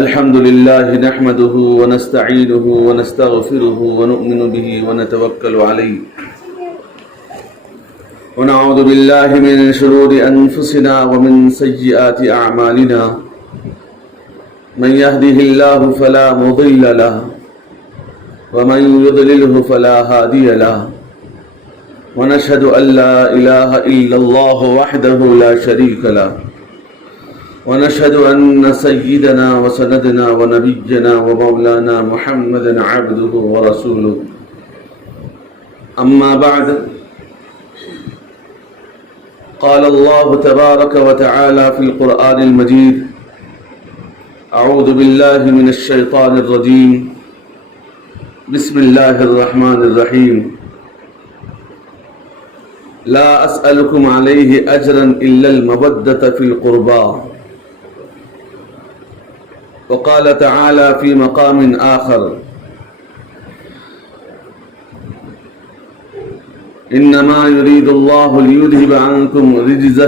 الحمد لله نحمده ونستعينه ونستغفره ونؤمن به ونتوكل عليه ونعوذ بالله من شرور أنفسنا ومن سيئات أعمالنا من يهده الله فلا مضل له ومن يضلله فلا هادي له ونشهد أن لا إله إلا الله وحده لا شريك له ونشهد أن سيدنا وسندنا ونبينا ومولانا محمدا عبده ورسوله أما بعد قال الله تبارك وتعالى في القرآن المجيد أعوذ بالله من الشيطان الرجيم بسم الله الرحمن الرحيم لا أسألكم عليه أجرا إلا المودة في القربى وقال تعالى في مقام آخر إنما يريد الله ليذهب عنكم رجز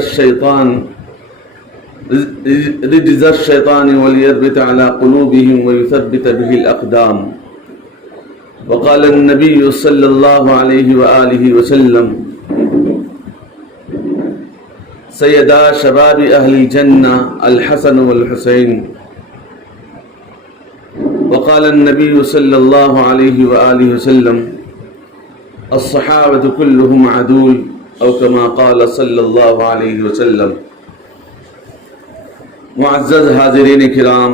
الشيطان وليربط على قلوبهم ويثبت به الأقدام وقال النبي صلى الله عليه وآله وسلم سيدا شباب أهل الجنة الحسن والحسين وقال النبي صلى الله عليه وآله وسلم الصحابة كلهم عدول أو كما قال صلى الله عليه وسلم. معزز حاضرین کرام،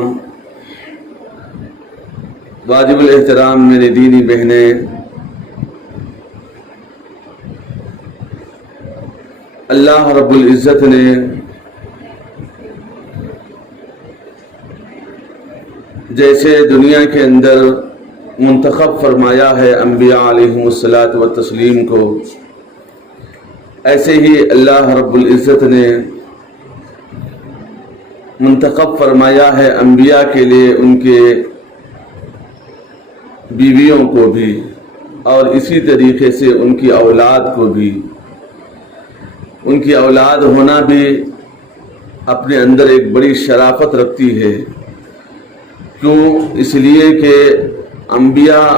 واجب الاحترام میرے دینی بہنیں، اللہ رب العزت نے جیسے دنیا کے اندر منتخب فرمایا ہے انبیاء علیہم الصلاۃ والتسلیم کو، ایسے ہی اللہ رب العزت نے منتخب فرمایا ہے انبیاء کے لیے ان کے بیویوں کو بھی، اور اسی طریقے سے ان کی اولاد کو بھی. ان کی اولاد ہونا بھی اپنے اندر ایک بڑی شرافت رکھتی ہے. کیوں؟ اس لیے کہ انبیاء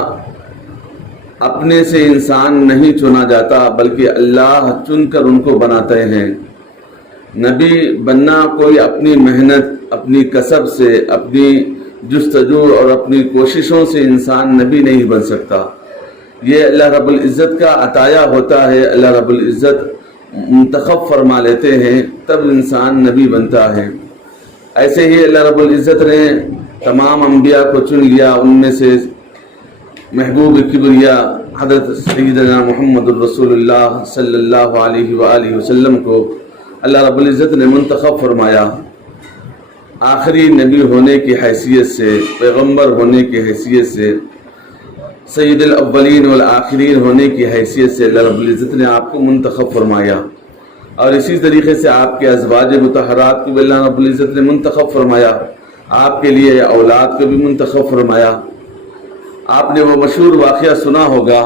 اپنے سے انسان نہیں چنا جاتا، بلکہ اللہ چن کر ان کو بناتے ہیں. نبی بننا کوئی اپنی محنت، اپنی کسب سے، اپنی جستجو اور اپنی کوششوں سے انسان نبی نہیں بن سکتا. یہ اللہ رب العزت کا عطیہ ہوتا ہے. اللہ رب العزت منتخب فرما لیتے ہیں، تب انسان نبی بنتا ہے. ایسے ہی اللہ رب العزت نے تمام انبیاء کو چن لیا. ان میں سے محبوب کبریا حضرت سیدنا محمد الرسول اللہ صلی اللہ علیہ وآلہ وسلم کو اللہ رب العزت نے منتخب فرمایا. آخری نبی ہونے کی حیثیت سے، پیغمبر ہونے کی حیثیت سے، سید الاولین والآخرین ہونے کی حیثیت سے اللہ رب العزت نے آپ کو منتخب فرمایا. اور اسی طریقے سے آپ کے ازواج مطہرات کو بھی اللہ رب العزت نے منتخب فرمایا. آپ کے لیے اولاد کو بھی منتخب فرمایا. آپ نے وہ مشہور واقعہ سنا ہوگا،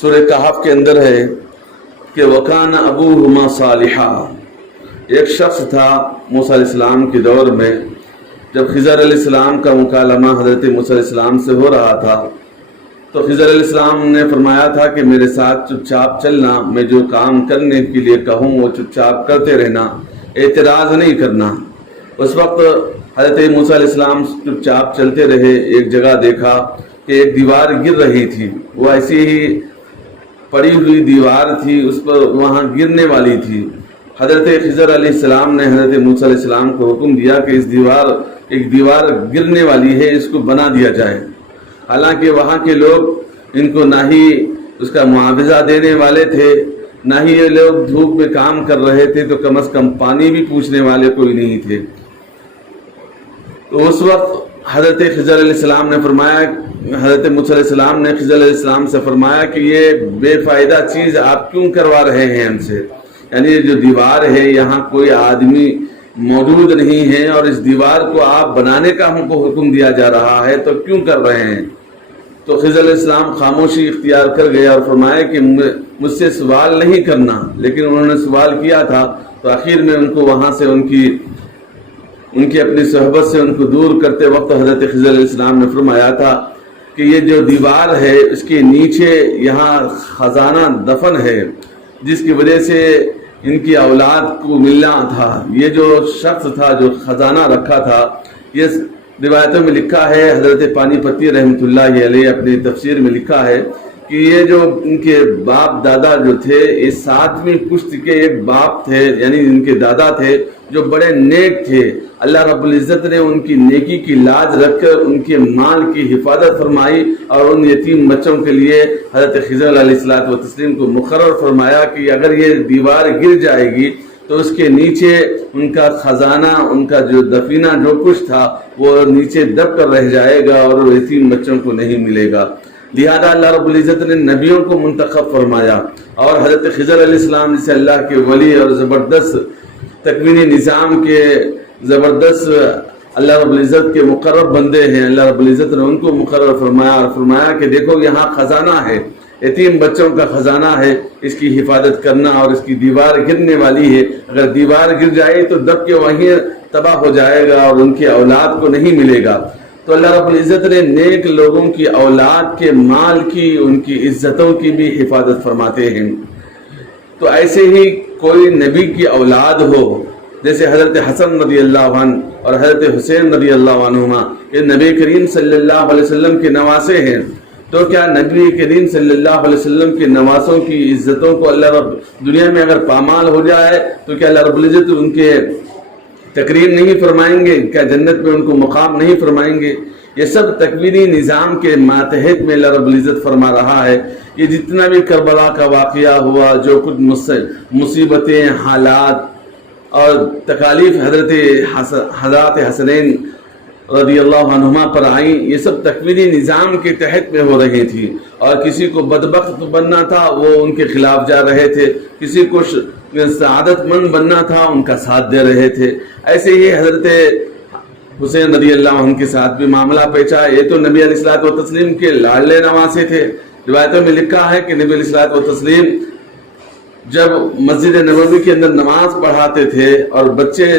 سورہ کہف کے اندر ہے کہ وَكَانَ أَبُوهُمَا صَالِحًا. ایک شخص تھا موسیٰ علیہ السلام کے دور میں، جب خضر علیہ السلام کا مکالمہ حضرت موسیٰ علیہ السلام سے ہو رہا تھا تو خضر علیہ السلام نے فرمایا تھا کہ میرے ساتھ چپ چاپ چلنا، میں جو کام کرنے کے لیے کہوں وہ چپ چاپ کرتے رہنا، اعتراض نہیں کرنا. اس وقت حضرت موسیٰ علیہ السلام چپ چاپ چلتے رہے. ایک جگہ دیکھا کہ ایک دیوار گر رہی تھی. وہ ایسی ہی پڑی ہوئی دیوار تھی، اس پر وہاں گرنے والی تھی. حضرت خضر علیہ السلام نے حضرت موسیٰ علیہ السلام کو حکم دیا کہ ایک دیوار گرنے والی ہے، اس کو بنا دیا جائے. حالانکہ وہاں کے لوگ ان کو نہ ہی اس کا معاوضہ دینے والے تھے، نہ ہی یہ لوگ دھوپ میں کام کر رہے تھے، تو کم از کم پانی بھی پوچھنے والے کوئی نہیں تھے. تو اس وقت حضرت خضر علیہ السلام نے فرمایا، حضرت موسیٰ علیہ السلام نے خضر علیہ السلام سے فرمایا کہ یہ بے فائدہ چیز آپ کیوں کروا رہے ہیں ہم سے؟ یعنی جو دیوار ہے یہاں کوئی آدمی موجود نہیں ہے اور اس دیوار کو آپ بنانے کا ہم کو حکم دیا جا رہا ہے، تو کیوں کر رہے ہیں؟ تو خضر علیہ السلام خاموشی اختیار کر گئے اور فرمایا کہ مجھ سے سوال نہیں کرنا. لیکن انہوں نے سوال کیا تھا تو آخر میں ان کو وہاں سے ان کی ان کی اپنی صحبت سے ان کو دور کرتے وقت حضرت خضر علیہ السلام نے فرمایا تھا کہ یہ جو دیوار ہے اس کے نیچے یہاں خزانہ دفن ہے، جس کی وجہ سے ان کی اولاد کو ملنا تھا۔ یہ جو شخص تھا جو خزانہ رکھا تھا، یہ روایتوں میں لکھا ہے، حضرت پانی پتی رحمۃ اللہ علیہ اپنی تفسیر میں لکھا ہے کہ یہ جو ان کے باپ دادا جو تھے، یہ 7ویں پشت کے ایک باپ تھے، یعنی ان کے دادا تھے جو بڑے نیک تھے۔ اللہ رب العزت نے ان کی نیکی کی لاج رکھ کر ان کے مال کی حفاظت فرمائی اور ان یتیم بچوں کے لیے حضرت خضر علیہ الصلوۃ والتسلیم کو مقرر فرمایا کہ اگر یہ دیوار گر جائے گی تو اس کے نیچے ان کا خزانہ، ان کا جو دفینہ جو کچھ تھا وہ نیچے دب کر رہ جائے گا اور یتیم بچوں کو نہیں ملے گا۔ لہذا اللہ رب العزت نے نبیوں کو منتخب فرمایا، اور حضرت خضر علیہ السلام جسے اللہ کے ولی اور زبردست تکوینی نظام کے زبردست اللہ رب العزت کے مقرر بندے ہیں، اللہ رب العزت نے ان کو مقرر فرمایا اور فرمایا کہ دیکھو یہاں خزانہ ہے، یتیم بچوں کا خزانہ ہے، اس کی حفاظت کرنا، اور اس کی دیوار گرنے والی ہے، اگر دیوار گر جائے تو دب کے وہیں تباہ ہو جائے گا اور ان کی اولاد کو نہیں ملے گا۔ تو اللہ رب العزت نے نیک لوگوں کی اولاد کے مال کی، ان کی عزتوں کی بھی حفاظت فرماتے ہیں۔ تو ایسے ہی کوئی نبی کی اولاد ہو، جیسے حضرت حسن رضی اللہ عنہ اور حضرت حسین رضی اللہ عنہما، یہ نبی کریم صلی اللہ علیہ وسلم کے نواسے ہیں، تو کیا نبی کریم صلی اللہ علیہ وسلم کے نواسوں کی عزتوں کو اللہ رب دنیا میں اگر پامال ہو جائے تو کیا اللہ رب العزت ان کے تکریم نہیں فرمائیں گے؟ کیا جنت میں ان کو مقام نہیں فرمائیں گے؟ یہ سب تکوینی نظام کے ماتحت میں اللہ رب العزت فرما رہا ہے۔ یہ جتنا بھی کربلا کا واقعہ ہوا، جو کچھ مصیبتیں، حالات اور تکالیف حضرات حسنین رضی اللہ عنہما پر آئیں، یہ سب تکوینی نظام کے تحت میں ہو رہی تھی، اور کسی کو بدبخت بننا تھا وہ ان کے خلاف جا رہے تھے، کسی کو سعادت مند بننا تھا ان کا ساتھ دے رہے تھے۔ ایسے ہی حضرت حسین رضی اللہ عنہ کے ساتھ بھی معاملہ پیچا۔ یہ تو نبی علیہ الصلوۃ والتسلیم کے لاڈلے نواسے تھے۔ روایتوں میں لکھا ہے کہ نبی علیہ الصلوۃ والتسلیم جب مسجد نبوی کے اندر نماز پڑھاتے تھے اور بچے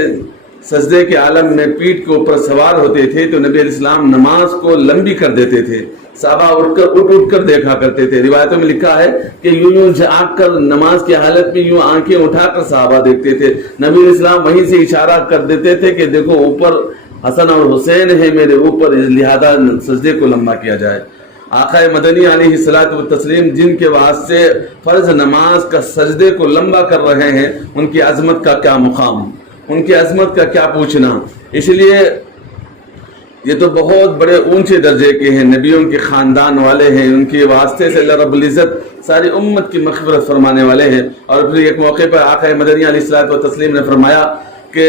سجدے کے عالم میں پیٹھ کے اوپر سوار ہوتے تھے تو نبی علیہ السلام نماز کو لمبی کر دیتے تھے، صحابہ اٹھ کر دیکھا کرتے تھے۔ روایتوں میں لکھا ہے کہ یوں جھانک کر نماز کی حالت میں یوں آنکھیں اٹھا کر صحابہ دیکھتے تھے۔ نبی علیہ السلام وہیں سے اشارہ کر دیتے تھے کہ دیکھو اوپر حسن اور حسین ہے میرے اوپر، لہذا سجدے کو لمبا کیا جائے۔ آقا مدنی علیہ الصلوۃ والتسلیم جن کے واسطے فرض نماز کا سجدے کو لمبا کر رہے ہیں، ان کی عظمت کا کیا مقام، ان کی عظمت کا کیا پوچھنا۔ اس لیے یہ تو بہت بڑے اونچے درجے کے ہیں، نبیوں کے خاندان والے ہیں، ان کے واسطے سے اللہ رب العزت ساری امت کی مغفرت فرمانے والے ہیں۔ اور پھر ایک موقع پر آقا مدنی علیہ الصلوۃ والتسلیم نے فرمایا کہ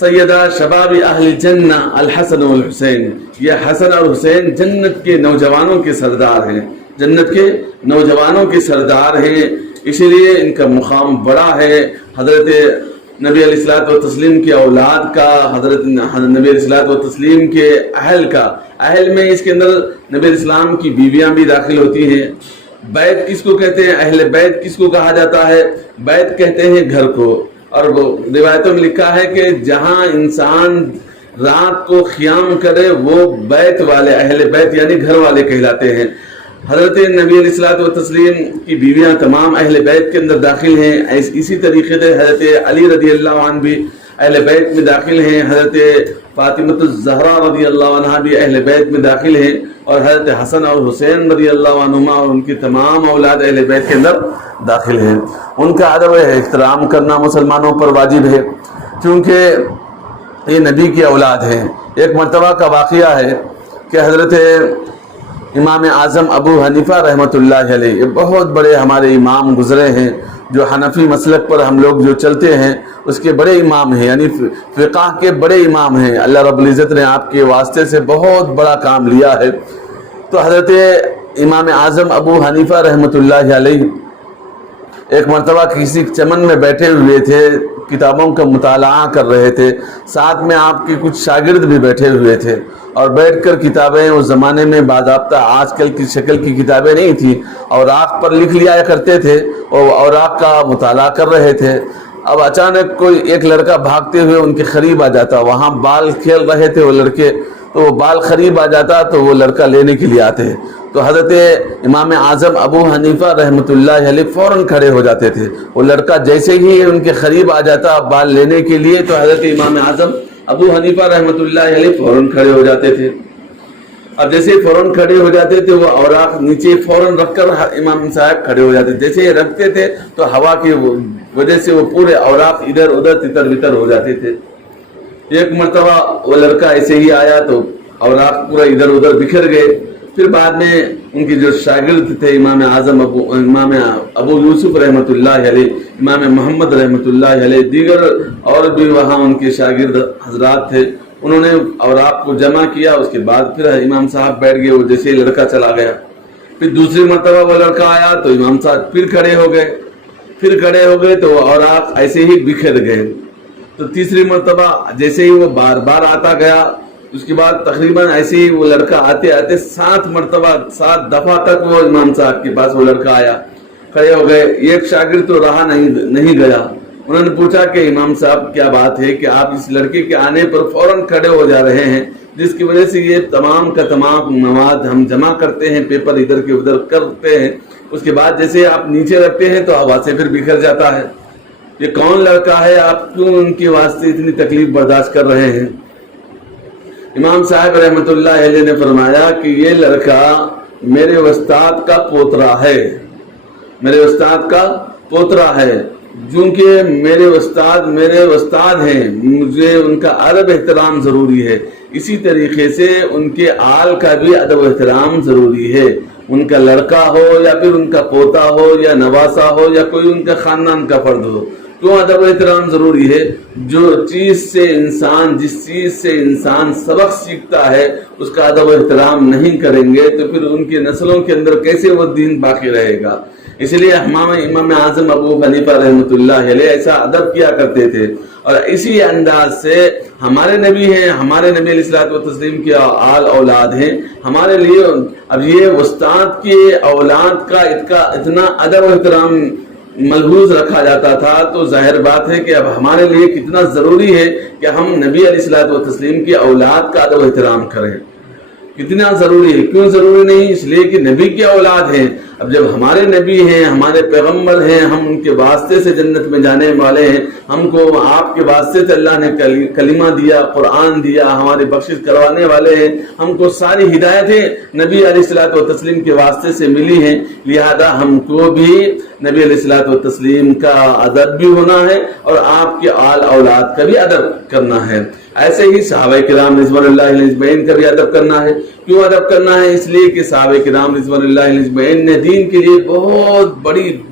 سیدہ شباب اہل جنہ الحسن والحسین، یہ حسن اور حسین جنت کے نوجوانوں کے سردار ہیں، جنت کے نوجوانوں کے سردار ہیں، اسی لیے ان کا مقام بڑا ہے۔ حضرت نبی علیہ الصلوۃ والتسلیم کی اولاد کا، حضرت نبی علیہ الصلوۃ والتسلیم کے اہل کا، اہل میں اس کے اندر نبی علیہ السلام کی بیویاں بھی داخل ہوتی ہیں۔ بیت کس کو کہتے ہیں؟ اہل بیت کس کو کہا جاتا ہے؟ بیت کہتے ہیں گھر کو، اور وہ روایتوں میں لکھا ہے کہ جہاں انسان رات کو قیام کرے وہ بیت والے، اہل بیت یعنی گھر والے کہلاتے ہیں۔ حضرت نبی علیہ الصلوۃ والتسلیم کی بیویاں تمام اہل بیت کے اندر داخل ہیں۔ اسی طریقے سے حضرت علی رضی اللہ عنہ بھی اہل بیت میں داخل ہیں، حضرت فاطمۃ الزہرا رضی اللہ عنہ بھی اہل بیت میں داخل ہیں، اور حضرت حسن اور حسین رضی اللہ عنہما اور ان کی تمام اولاد اہل بیت کے اندر داخل ہیں۔ ان کا ادب احترام کرنا مسلمانوں پر واجب ہے، کیونکہ یہ نبی کی اولاد ہیں۔ ایک مرتبہ کا واقعہ ہے کہ حضرت امام اعظم ابو حنیفہ رحمۃ اللہ علیہ، یہ بہت بڑے ہمارے امام گزرے ہیں، جو حنفی مسلک پر ہم لوگ جو چلتے ہیں اس کے بڑے امام ہیں، یعنی فقہ کے بڑے امام ہیں۔ اللہ رب العزت نے آپ کے واسطے سے بہت بڑا کام لیا ہے۔ تو حضرت امام اعظم ابو حنیفہ رحمۃ اللہ علیہ ایک مرتبہ کسی چمن میں بیٹھے ہوئے تھے، کتابوں کا مطالعہ کر رہے تھے، ساتھ میں آپ کے کچھ شاگرد بھی بیٹھے ہوئے تھے، اور بیٹھ کر کتابیں، اس زمانے میں باضابطہ آج کل کی شکل کی کتابیں نہیں تھیں، اوراق پر لکھ لیا کرتے تھے اور اوراق کا مطالعہ کر رہے تھے۔ اب اچانک کوئی ایک لڑکا بھاگتے ہوئے ان کے قریب آ جاتا, وہاں بال کھیل رہے تھے وہ لڑکے, تو وہ بال قریب آ جاتا تو وہ لڑکا لینے کے لیے آتے, تو حضرت امام اعظم ابو حنیفہ رحمۃ اللہ علیہ فوراً کھڑے ہو جاتے تھے. وہ لڑکا جیسے ہی ان کے قریب آ جاتا بال لینے کے لیے تو حضرت امام اعظم ابو حنیفہ رحمۃ اللہ علیہ فوراً کھڑے ہو جاتے تھے. اب جیسے فوراً کھڑے ہو جاتے تھے وہ اوراق نیچے فوراً رکھ کر امام صاحب کھڑے ہو جاتے, جیسے یہ رکھتے تھے تو ہوا کی وجہ سے وہ پورے اوراق ادھر ادھر تتر بتر ہو جاتے تھے. ایک مرتبہ وہ لڑکا ایسے ہی آیا تو اوراق پورا ادھر ادھر بکھر گئے. پھر بعد میں ان کے جو شاگرد تھے امام اعظم امام ابو یوسف رحمۃ اللہ علیہ, امام محمد رحمۃ اللہ علیہ, دیگر اور بھی وہاں ان کے شاگرد حضرات تھے, انہوں نے اوراق کو جمع کیا. اس کے بعد پھر امام صاحب بیٹھ گئے, وہ جیسے لڑکا چلا گیا. پھر دوسری مرتبہ وہ لڑکا آیا تو امام صاحب پھر کھڑے ہو گئے تو وہ اوراق ایسے ہی بکھر گئے. تو تیسری مرتبہ جیسے ہی وہ بار بار آتا گیا, اس کے بعد تقریباً ایسے ہی وہ لڑکا آتے آتے 7 دفعہ تک وہ امام صاحب کے پاس وہ لڑکا آیا, کھڑے ہو گئے. ایک شاگرد تو رہا نہیں گیا, انہوں نے پوچھا کہ امام صاحب کیا بات ہے کہ آپ اس لڑکے کے آنے پر فوراً کھڑے ہو جا رہے ہیں, جس کی وجہ سے یہ تمام کا تمام مواد ہم جمع کرتے ہیں, پیپر ادھر کے ادھر کرتے ہیں, اس کے بعد جیسے آپ نیچے رکھتے ہیں تو ہوا سے پھر بکھر جاتا ہے. یہ کون لڑکا ہے, آپ کیوں ان کے واسطے اتنی تکلیف برداشت کر رہے ہیں؟ امام صاحب رحمۃ اللہ علیہ نے فرمایا کہ یہ لڑکا میرے استاد کا پوترا ہے, میرے استاد کا پوترا ہے. چونکہ میرے استاد ہیں, مجھے ان کا ادب احترام ضروری ہے, اسی طریقے سے ان کے آل کا بھی ادب احترام ضروری ہے. ان کا لڑکا ہو یا پھر ان کا پوتا ہو یا نواسا ہو یا کوئی ان کا خاندان کا فرد ہو, کیوں ادب احترام ضروری ہے؟ جس چیز سے انسان سبق سیکھتا ہے اس کا ادب احترام نہیں کریں گے تو پھر ان کی نسلوں کے اندر کیسے وہ دین باقی رہے گا؟ اس لیے امام اعظم ابو حنیفہ رحمۃ اللہ علیہ ایسا ادب کیا کرتے تھے. اور اسی انداز سے ہمارے نبی ہیں, ہمارے نبی علیہ الصلوۃ والتسلیم کی آل اولاد ہیں, ہمارے لیے اب یہ استاد کی اولاد کا اتنا ادب و احترام ملحوظ رکھا جاتا تھا, تو ظاہر بات ہے کہ اب ہمارے لیے کتنا ضروری ہے کہ ہم نبی علیہ الصلوۃ والتسلیم کی اولاد کا ادب و احترام کریں. کتنا ضروری ہے, کیوں ضروری نہیں؟ اس لیے کہ نبی کی اولاد ہیں. اب جب ہمارے نبی ہیں, ہمارے پیغمبر ہیں, ہم ان کے واسطے سے جنت میں جانے والے ہیں, ہم کو آپ کے واسطے سے اللہ نے کلمہ دیا, قرآن دیا, ہماری بخشش کروانے والے ہیں, ہم کو ساری ہدایتیں نبی علیہ الصلوۃ والتسلیم کے واسطے سے ملی ہیں. لہذا ہم کو بھی نبی علیہ الصلوۃ والتسلیم کا ادب بھی ہونا ہے اور آپ کے آل اولاد کا بھی ادب کرنا ہے. ایسے ہی صحابہ کرام رضوان اللہ علیہ اجمعین کا بھی ادب کرنا ہے. کیوں ادب کرنا ہے؟ اس لیے کہ صحابہ کرام رضوان اللہ علیہ اجمعین نے دین کے لیے بہت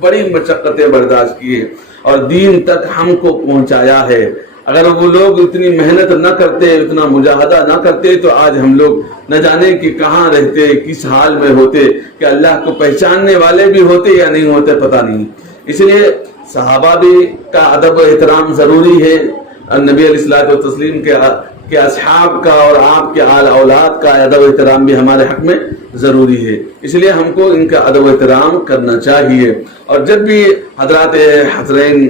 بڑی مشقتیں برداشت کی ہیں اور دین تک ہم کو پہنچایا ہے. اگر وہ لوگ اتنی محنت نہ کرتے, اتنا مجاہدہ نہ کرتے تو آج ہم لوگ نہ جانے کہ کہاں رہتے, کس حال میں ہوتے, کہ اللہ کو پہچاننے والے بھی ہوتے یا نہیں ہوتے پتہ نہیں. اس لیے صحابہ بھی کا ادب و احترام ضروری ہے. نبی علیہ الصلوۃ والتسلیم کے اصحاب کا اور آپ کے آل اولاد کا ادب و احترام بھی ہمارے حق میں ضروری ہے. اس لیے ہم کو ان کا ادب و احترام کرنا چاہیے. اور جب بھی حضرات حسنین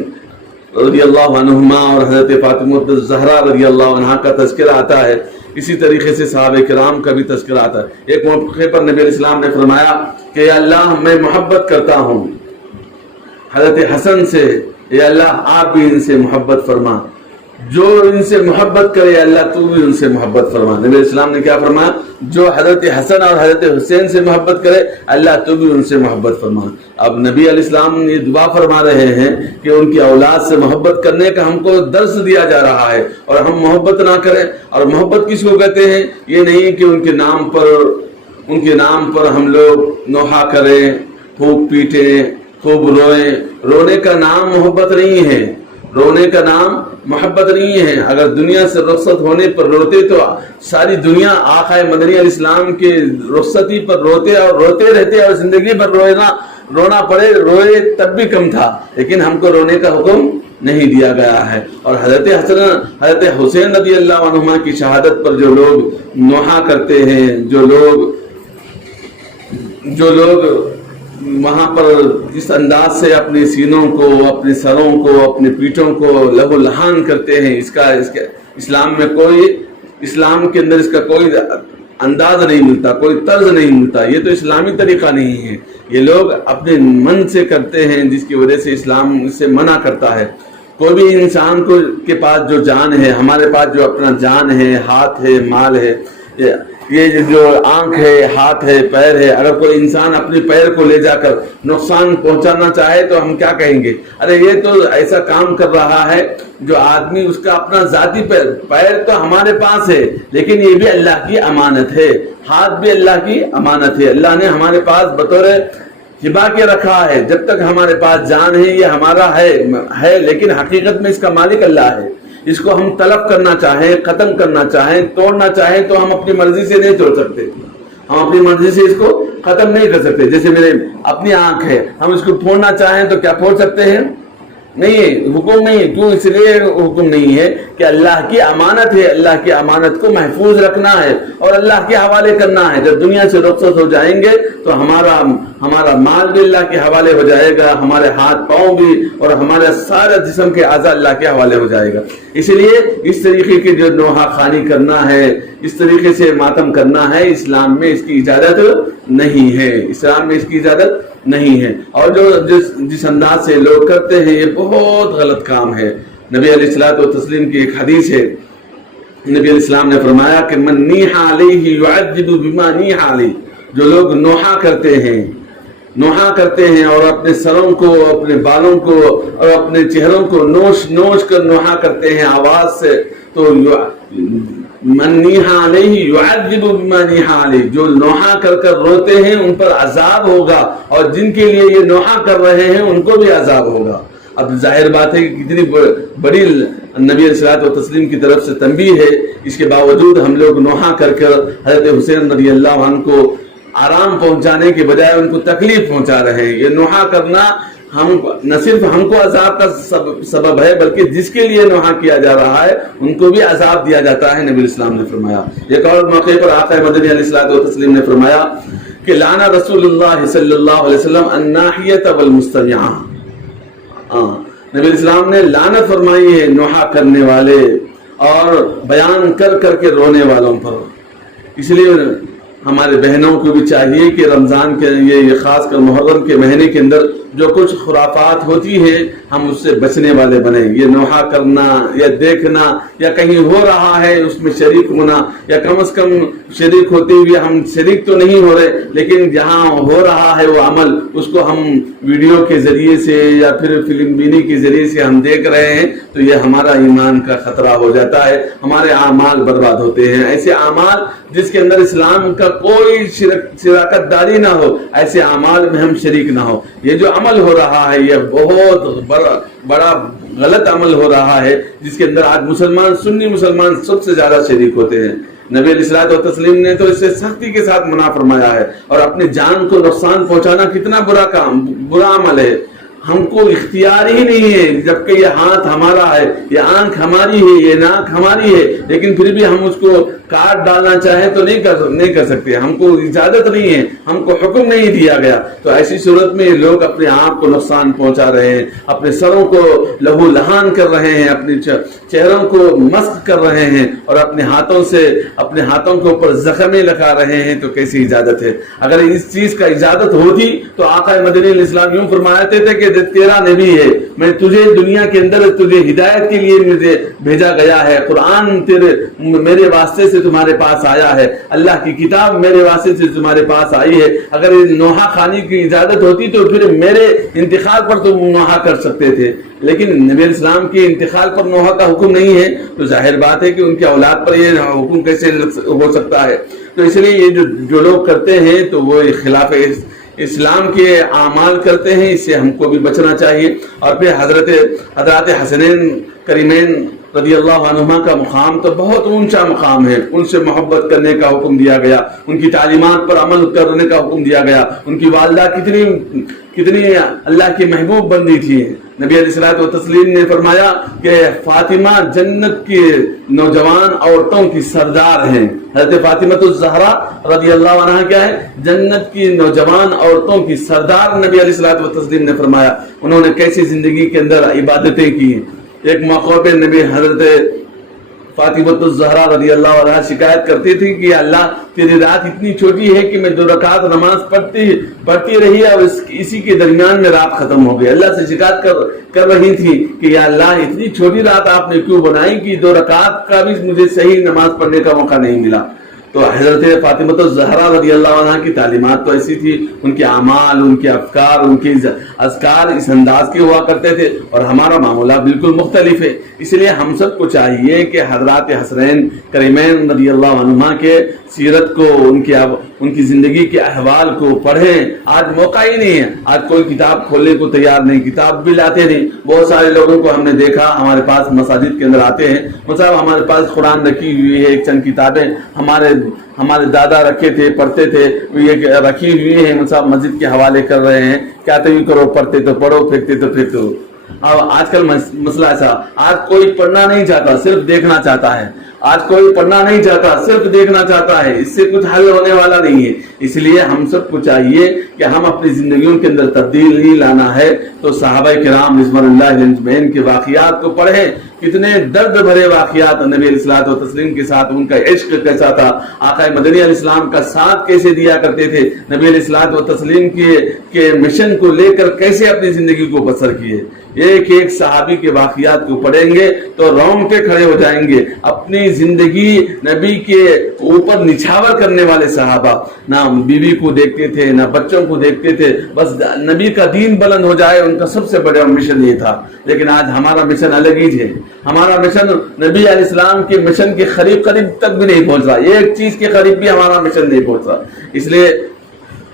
رضی اللہ عنہما اور حضرت فاطمہ الزہرا رضی اللہ عنہا کا تذکرہ آتا ہے, اسی طریقے سے صحابہ کرام کا بھی تذکرہ آتا ہے. ایک موقع پر نبی علیہ السلام نے فرمایا کہ یا اللہ میں محبت کرتا ہوں حضرت حسن سے, یا اللہ آپ بھی ان سے محبت فرما, جو ان سے محبت کرے اللہ تو بھی ان سے محبت فرما. نبی علیہ السلام نے کیا فرمایا؟ جو حضرت حسن اور حضرت حسین سے محبت کرے اللہ تو بھی ان سے محبت فرما. اب نبی علیہ السلام یہ دعا فرما رہے ہیں کہ ان کی اولاد سے محبت کرنے کا ہم کو درس دیا جا رہا ہے اور ہم محبت نہ کریں. اور محبت کس کو کہتے ہیں؟ یہ نہیں کہ ان کے نام پر ہم لوگ نوحہ کریں, خوب پیٹیں, خوب روئیں. رونے کا نام محبت نہیں ہے, رونے کا نام محبت نہیں ہے. اگر دنیا سے رخصت ہونے پر روتے تو ساری دنیا آقا مدنی علیہ السلام کے رخصتی پر روتے رہتے اور زندگی بھر رونا پڑے, روئے تب بھی کم تھا, لیکن ہم کو رونے کا حکم نہیں دیا گیا ہے. اور حضرت حسین رضی اللہ عنہما کی شہادت پر جو لوگ نوحہ کرتے ہیں, جو لوگ وہاں پر جس انداز سے اپنے سینوں کو، اپنے سروں کو، اپنے پیٹھوں کو لہو لہان کرتے ہیں، اس کا اسلام کے اندر اس کا کوئی انداز نہیں ملتا، کوئی طرز نہیں ملتا. یہ تو اسلامی طریقہ نہیں ہے. یہ لوگ اپنے من سے کرتے ہیں، جس کی وجہ سے اسلام سے منع کرتا ہے. کوئی بھی انسان کے پاس جو جان ہے، ہمارے پاس جو اپنا جان ہے، ہاتھ ہے، مال ہے، یہ جو آنکھ ہے، ہاتھ ہے، پیر ہے، اگر کوئی انسان اپنے پیر کو لے جا کر نقصان پہنچانا چاہے تو ہم کیا کہیں گے؟ ارے یہ تو ایسا کام کر رہا ہے جو آدمی اس کا اپنا ذاتی پیر تو ہمارے پاس ہے، لیکن یہ بھی اللہ کی امانت ہے. ہاتھ بھی اللہ کی امانت ہے. اللہ نے ہمارے پاس بطور ہبا کے رکھا ہے. جب تک ہمارے پاس جان ہے یہ ہمارا ہے، لیکن حقیقت میں اس کا مالک اللہ ہے. اس کو ہم طلب کرنا چاہیں، ختم کرنا چاہیں، توڑنا چاہیں تو ہم اپنی مرضی سے نہیں توڑ سکتے. ہم اپنی مرضی سے اس کو ختم نہیں کر سکتے. جیسے میرے اپنی آنکھ ہے، ہم اس کو پھوڑنا چاہیں تو کیا پھوڑ سکتے ہیں؟ نہیں، حکم نہیں. کیوں؟ اس لیے حکم نہیں ہے کہ اللہ کی امانت ہے. اللہ کی امانت کو محفوظ رکھنا ہے اور اللہ کے حوالے کرنا ہے. جب دنیا سے رخصت ہو جائیں گے تو ہمارا مال بھی اللہ کے حوالے ہو جائے گا، ہمارے ہاتھ پاؤں بھی، اور ہمارا سارا جسم کے اعضاء اللہ کے حوالے ہو جائے گا. اس لیے اس طریقے کی جو نوحہ خوانی کرنا ہے، اس طریقے سے ماتم کرنا ہے، اسلام میں اس کی اجازت نہیں ہے. اسلام میں اس کی اجازت نہیں ہے. اور جس انداز سے لوگ کرتے ہیں یہ بہت غلط کام ہے. نبی علیہ الصلوۃ والتسلیم کی ایک حدیث ہے. نبی علیہ السلام نے فرمایا کہ من نیح علیہ یعذب بما نیح علیہ. جو لوگ نوحہ کرتے ہیں اور اپنے سروں کو، اپنے بالوں کو اور اپنے چہروں کو نوچ کر نوحہ کرتے ہیں آواز سے، تو من نیح علیہ یعذب بما نیح علیہ. جو نوحہ کر روتے ہیں ان پر عذاب ہوگا، اور جن کے لیے یہ نوحہ کر رہے ہیں ان کو بھی عذاب ہوگا. اب ظاہر بات ہے کہ کتنی بڑی نبی علیہ الصلوۃ والتسلیم کی طرف سے تنبیہ ہے. اس کے باوجود ہم لوگ نوحہ کر حضرت حسین رضی اللہ عنہ کو آرام پہنچانے کے بجائے ان کو تکلیف پہنچا رہے ہیں. یہ نوحہ کرنا نہ صرف ہم کو عذاب کا سبب ہے، بلکہ جس کے لیے نوحہ کیا جا رہا ہے ان کو بھی عذاب دیا جاتا ہے. نبی الاسلام نے فرمایا. ایک اور موقع پر آقا مدنی علیہ الصلوۃ والتسلیم نے فرمایا کہ لانا رسول اللہ صلی اللہ علیہ وسلم الناحیۃ والمستمعہ. نبی الاسلام نے لعنت فرمائی ہے نوحہ کرنے والے اور بیان کر کے رونے والوں پر. اس لیے ہمارے بہنوں کو بھی چاہیے کہ رمضان کے یہ خاص کر محرم کے مہینے کے اندر جو کچھ خرافات ہوتی ہے ہم اس سے بچنے والے بنیں. یہ نوحہ کرنا یا دیکھنا یا کہیں ہو رہا ہے اس میں شریک ہونا، یا کم از کم شریک ہوتے ہوئے ہم شریک تو نہیں ہو رہے، لیکن جہاں ہو رہا ہے وہ عمل اس کو ہم ویڈیو کے ذریعے سے یا پھر فلم بینی کے ذریعے سے ہم دیکھ رہے ہیں تو یہ ہمارا ایمان کا خطرہ ہو جاتا ہے. ہمارے اعمال برباد ہوتے ہیں. ایسے اعمال جس کے اندر اسلام کا کوئی شراکت داری نہ ہو، ایسے اعمال میں ہم شریک نہ ہو. یہ جو عمل ہو رہا ہے یہ بہت بڑا غلط عمل ہو رہا ہے، جس کے اندر آج سنی مسلمان سب سے زیادہ شریک ہوتے ہیں. نبی علیہ الصلوۃ والتسلیم نے تو اس سے سختی کے ساتھ منع فرمایا ہے. اور اپنی جان کو نقصان پہنچانا کتنا برا عمل ہے. ہم کو اختیار ہی نہیں ہے، جبکہ یہ ہاتھ ہمارا ہے، یہ آنکھ ہماری ہے، یہ ناک ہماری ہے، لیکن پھر بھی ہم اس کو کاٹ ڈالنا چاہیں تو نہیں کر سکتے. ہم کو اجازت نہیں ہے، ہم کو حکم نہیں دیا گیا. تو ایسی صورت میں یہ لوگ اپنے آپ کو نقصان پہنچا رہے ہیں، اپنے سروں کو لہو لہان کر رہے ہیں، اپنے چہروں کو مسخ کر رہے ہیں، اور اپنے ہاتھوں کے اوپر زخمیں لگا رہے ہیں. تو کیسی اجازت ہے؟ اگر اس چیز کا اجازت ہوتی تو آقا مدنی علیہ السلام یوں فرماتے تھے کہ تیرا نبی ہے، میں تجھے دنیا کے اندر تجھے ہدایت کے لیے مجھے بھیجا گیا ہے. قرآن میرے واسطے سے تمہارے پاس آیا ہے، اللہ کی کتاب میرے واسطے سے تمہارے پاس آئی ہے. اگر نوحہ خوانی کی اجازت ہوتی تو پھر میرے انتقال پر تم نوحہ کر سکتے تھے، لیکن نبی علیہ السلام کے انتقال پر نوحہ کا حکم نہیں ہے. تو ظاہر بات ہے کہ ان کی اولاد پر یہ حکم کیسے ہو سکتا ہے. تو اس لیے یہ جو لوگ کرتے ہیں تو وہ خلاف اسلام کے اعمال کرتے ہیں. اس سے ہم کو بھی بچنا چاہیے. اور پھر حضرات حسنین کریمین رضی اللہ عنہما کا مقام تو بہت اونچا مقام ہے. ان سے محبت کرنے کا حکم دیا گیا، ان کی تعلیمات پر عمل کرنے کا حکم دیا گیا. ان کی والدہ کتنی اللہ کی محبوب بندی تھی. نبی علیہ الصلوۃ والتسلیم نے فرمایا کہ فاطمہ جنت کی نوجوان عورتوں کی سردار ہیں. حضرت فاطمہ الزہرا رضی اللہ عنہا کیا ہے؟ جنت کی نوجوان عورتوں کی سردار نبی علیہ الصلوۃ والتسلیم نے فرمایا. انہوں نے کیسی زندگی کے اندر عبادتیں کی. ایک موقع پہ نبی حضرت فاطمہ الزہرا رضی اللہ عنہا شکایت کرتی تھی کہ اللہ تیری رات اتنی چھوٹی ہے کہ میں 2 رکعت نماز پڑھتی رہی اور اسی کے درمیان میں رات ختم ہو گئی. اللہ سے شکایت کر رہی تھی کہ یا اللہ اتنی چھوٹی رات آپ نے کیوں بنائی کہ 2 رکعت کا بھی مجھے صحیح نماز پڑھنے کا موقع نہیں ملا. تو حضرت فاطمہ الزہرا رضی اللہ عنہ کی تعلیمات تو ایسی تھی، ان کے اعمال، ان کے افکار، ان کے اذکار اس انداز کے ہوا کرتے تھے، اور ہمارا معاملہ بالکل مختلف ہے. اس لیے ہم سب کو چاہیے کہ حضرات حسنین کریمین رضی اللہ عنہما کے سیرت کو، ان کی زندگی کے احوال کو پڑھیں. آج موقع ہی نہیں ہے، آج کوئی کتاب کھولنے کو تیار نہیں، کتاب بھی لاتے نہیں. بہت سارے لوگوں کو ہم نے دیکھا ہمارے پاس مساجد کے اندر آتے ہیں، مطلب ہمارے پاس قرآن رکھی ہوئی ہے، ایک چند کتابیں ہمارے دادا رکھے تھے، پڑھتے تھے، یہ رکھی ہوئی ہیں، مطلب مسجد کے حوالے کر رہے ہیں. کیا تو یوں کرو، پڑھتے تو پڑھو، پھینکتے تو پھینکو. اب آج کل مسئلہ ایسا، آج کوئی پڑھنا نہیں چاہتا، صرف دیکھنا چاہتا ہے. آج کوئی پڑھنا نہیں چاہتا، صرف دیکھنا چاہتا ہے. اس سے کچھ حل ہونے والا نہیں ہے. اس لیے ہم سب کو چاہیے کہ ہم اپنی زندگیوں کے اندر تبدیلی لانا ہے تو صحابہ کرام رضوان اللہ علیہم اجمعین کے واقعات کو پڑھیں. کتنے درد بھرے واقعات نبی علیہ الصلوۃ والتسلیم کے ساتھ، ان کا عشق کیسا تھا، آقا مدنی علیہ السلام کا ساتھ کیسے دیا کرتے تھے، نبی علیہ الصلوۃ والتسلیم کے مشن کو لے کر کیسے اپنی زندگی کو بسر کیے. ایک ایک صحابی کے واقعات کو پڑھیں گے تو رونگٹے کھڑے ہو جائیں گے. اپنی زندگی نبی کے اوپر نچھاور کرنے والے صحابہ، نہ بیوی کو دیکھتے تھے، نہ بچوں کو دیکھتے تھے، بس نبی کا دین بلند ہو جائے، ان کا سب سے بڑا مشن یہ تھا. لیکن آج ہمارا مشن الگ ہی ہے. ہمارا مشن نبی علیہ السلام کے مشن کے قریب تک بھی نہیں پہنچ رہا، ایک چیز کے قریب بھی ہمارا مشن نہیں پہنچ رہا. اس لیے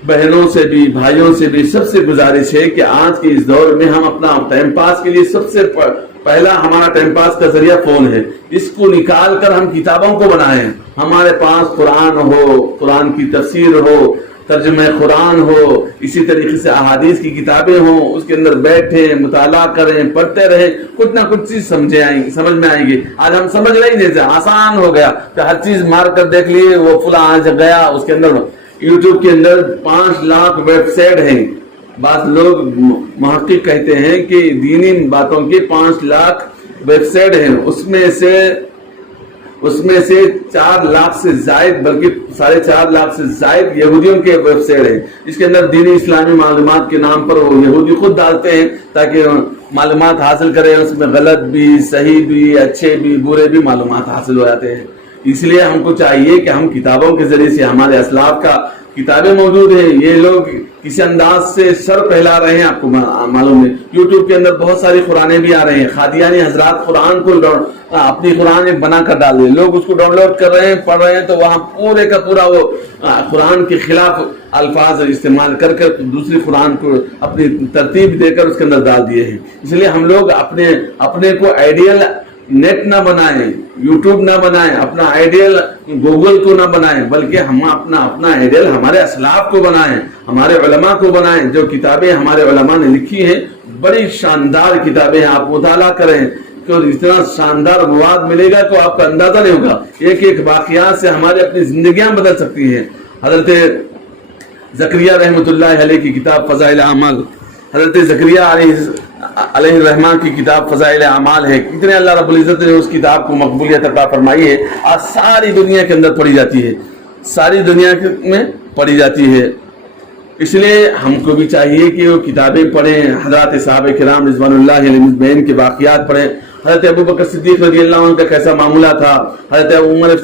بہنوں سے بھی، بھائیوں سے بھی سب سے گزارش ہے کہ آج کے اس دور میں ہم اپنا ٹائم پاس کے لیے سب سے پہلا ہمارا ٹائم پاس کا ذریعہ فون ہے. اس کو نکال کر ہم کتابوں کو بنائیں. ہمارے پاس قرآن ہو، قرآن کی تفسیر ہو، ترجمہ قرآن ہو، اسی طریقے سے احادیث کی کتابیں ہوں، اس کے اندر بیٹھیں، مطالعہ کریں، پڑھتے رہیں، کچھ نہ کچھ چیز سمجھ میں آئیں گی. آج ہم سمجھ رہے نہیں، آسان ہو گیا کہ ہر چیز مار کر دیکھ لیے، وہ فلاں آج گیا. اس کے اندر یوٹیوب کے اندر 5 لاکھ ویب سائٹ ہیں. بعض لوگ محقق کہتے ہیں کہ دینی باتوں کی 5 لاکھ ویب سائٹ ہیں، اس میں سے 4 لاکھ سے زائد، بلکہ 4.5 لاکھ سے زائد یہودیوں کے ویب سائٹ ہیں. اس کے اندر دینی اسلامی معلومات کے نام پر وہ یہودی خود ڈالتے ہیں تاکہ معلومات حاصل کریں. اس میں غلط بھی، صحیح بھی، اچھے بھی، برے بھی معلومات حاصل ہو جاتے ہیں. اس لیے ہم کو چاہیے کہ ہم کتابوں کے ذریعے سے، ہمارے اسلاف کا کتابیں موجود ہیں، یہ لوگ کسی انداز سے سر پھیلا رہے ہیں. آپ کو معلوم ہے یوٹیوب کے اندر بہت ساری قرآنیں بھی آ رہے ہیں. قادیانی حضرات قرآن کو اپنی قرآن ایک بنا کر ڈال دیں، لوگ اس کو ڈاؤن لوڈ کر رہے ہیں، پڑھ رہے ہیں، تو وہاں پورے کا پورا وہ قرآن کے خلاف الفاظ استعمال کر دوسری قرآن کو اپنی ترتیب دے کر اس کے اندر ڈال دیے ہیں. اس لیے ہم لوگ اپنے کو آئیڈیل نیٹ نہ بنائیں، یوٹیوب نہ بنائیں، اپنا آئیڈیل گوگل کو نہ بنائیں، بلکہ ہم اپنا آئیڈیل ہمارے اسلاف کو بنائیں، ہمارے علماء کو بنائیں. جو کتابیں ہمارے علماء نے لکھی ہیں بڑی شاندار کتابیں ہیں، آپ مطالعہ کریں کہ اتنا شاندار مواد ملے گا کہ آپ کا اندازہ نہیں ہوگا. ایک ایک واقعات سے ہمارے اپنی زندگیاں بدل سکتی ہیں. حضرت زکریا رحمۃ اللہ علیہ کی کتاب فضائل اعمال، حضرت زکریا علیہ الرحمن کی کتاب فضائل اعمال ہے. کتنے اللہ رب العزت نے اس کتاب کو مقبولیت عطا فرمائی ہے. آج ساری دنیا کے اندر پڑھی جاتی ہے، ساری دنیا میں پڑھی جاتی ہے. اس لیے ہم کو بھی چاہیے کہ وہ کتابیں پڑھیں، حضرات صحابہ کرام رضوان اللہ علیہم اجمعین کے واقعات پڑھیں. حضرت ابوبکر صدیق رضی اللہ عنہ کا کیسا معاملہ تھا، حضرت عمر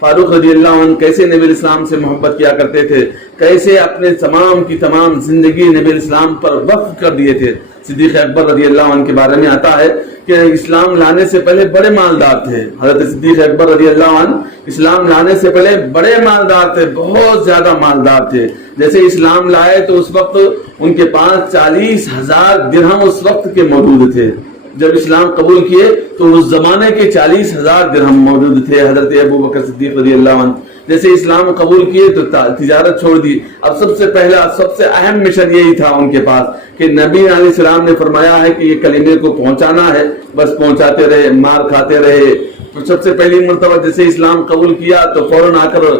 فاروق رضی اللہ عنہ کیسے نبی علیہ السلام سے محبت کیا کرتے تھے، کیسے اپنے تمام کی تمام زندگی نبی علیہ السلام پر وقف کر دیے تھے. صدیق اکبر رضی اللہ عنہ کے بارے میں آتا ہے کہ اسلام لانے سے پہلے بڑے مالدار تھے. حضرت صدیق اکبر رضی اللہ عنہ اسلام لانے سے پہلے بڑے مالدار تھے، بہت زیادہ مالدار تھے. جیسے اسلام لائے تو اس وقت ان کے پاس 40,000 درہم اس وقت کے موجود تھے. جب اسلام قبول کیے تو اس زمانے کے 40,000 درہم موجود تھے حضرت ابو بکر صدیق رضی اللہ عنہ. جیسے اسلام قبول کیے تو تجارت چھوڑ دی. اب سب سے پہلا سب سے اہم مشن یہی تھا ان کے پاس کہ نبی علیہ السلام نے فرمایا ہے کہ یہ کلمے کو پہنچانا ہے. بس پہنچاتے رہے, مار کھاتے رہے. تو سب سے پہلی مرتبہ جیسے اسلام قبول کیا تو فوراً آ کر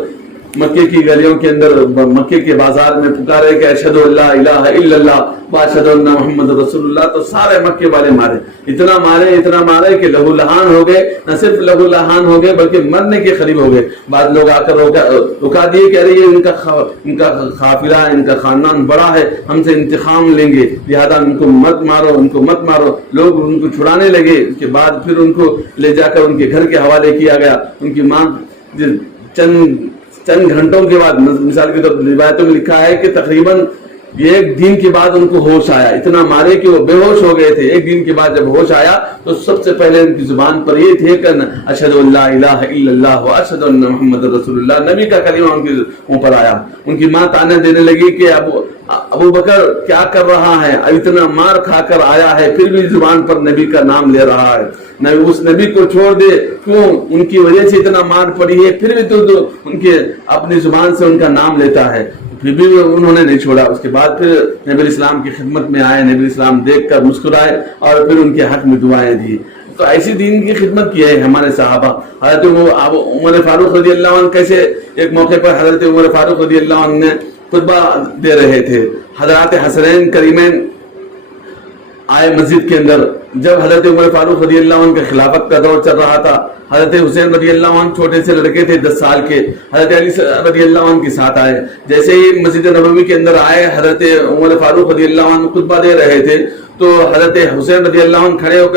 مکے کی گلیوں کے اندر, مکے کے بازار میں پکارے کہ اشہد ان لا الہ الا اللہ واشہد ان محمد رسول اللہ. تو سارے مکے والے مارے, اتنا مارے کہ لہو لہان ہو گئے. نہ صرف لہو لہان ہو گئے بلکہ مرنے کے قریب ہو گئے. بعض لوگ آ کر رکا دیے کہ ارے یہ ان کا قافلہ, ان کا خاندان بڑا ہے, ہم سے انتقام لیں گے, لہذا ان کو مت مارو. لوگ ان کو چھڑانے لگے. اس کے بعد پھر ان کو لے جا کر ان کے گھر کے حوالے کیا گیا. ان کی ماں چند گھنٹوں کے بعد, مثال کے طور پر روایتوں میں لکھا ہے کہ تقریباً 1 دن کے بعد ان کو ہوش آیا. اتنا مارے کہ وہ بے ہوش ہو گئے تھے. 1 دن کے بعد جب ہوش آیا تو سب سے پہلے ان کی زبان پر یہ تھے کہ اشہد ان لا الہ الا اللہ واشہد ان محمد رسول اللہ. نبی کا کلمہ ان کے منہ پر آیا. ان کی ماں تانے دینے لگی کہ ابو بکر کیا کر رہا ہے, اتنا مار کھا کر آیا ہے پھر بھی زبان پر نبی کا نام لے رہا ہے. اس نبی کو چھوڑ دے, کیوں ان کی وجہ سے اتنا مار پڑی ہے پھر بھی تو ان کے اپنی زبان سے ان کا نام لیتا ہے. پھر بھی انہوں نے نہیں چھوڑا. اس کے بعد پھر نبی اسلام کی خدمت میں آئے. نبی اسلام دیکھ کر مسکرائے اور پھر ان کے حق میں دعائیں دی. تو ایسی دین کی خدمت کی ہے ہمارے صحابہ. حضرت عمر فاروق رضی اللہ عنہ کیسے ایک موقع پر حضرت عمر فاروق رضی اللہ عنہ نے خطبہ دے رہے تھے. حضرات حسنین کریمین آئے مسجد کے اندر. جب حضرت عمر فاروق رضی اللہ عنہ کے خلافت کا دور چل رہا تھا, حضرت حسین رضی اللہ عنہ چھوٹے سے لڑکے تھے 10 سال کے, حضرت علی رضی اللہ عنہ کے ساتھ آئے. جیسے ہی مسجد نبوی کے اندر آئے, حضرت عمر فاروق رضی اللہ عنہ خطبہ دے رہے تھے تو حضرت حسین رضی اللہ عنہ کھڑے ہو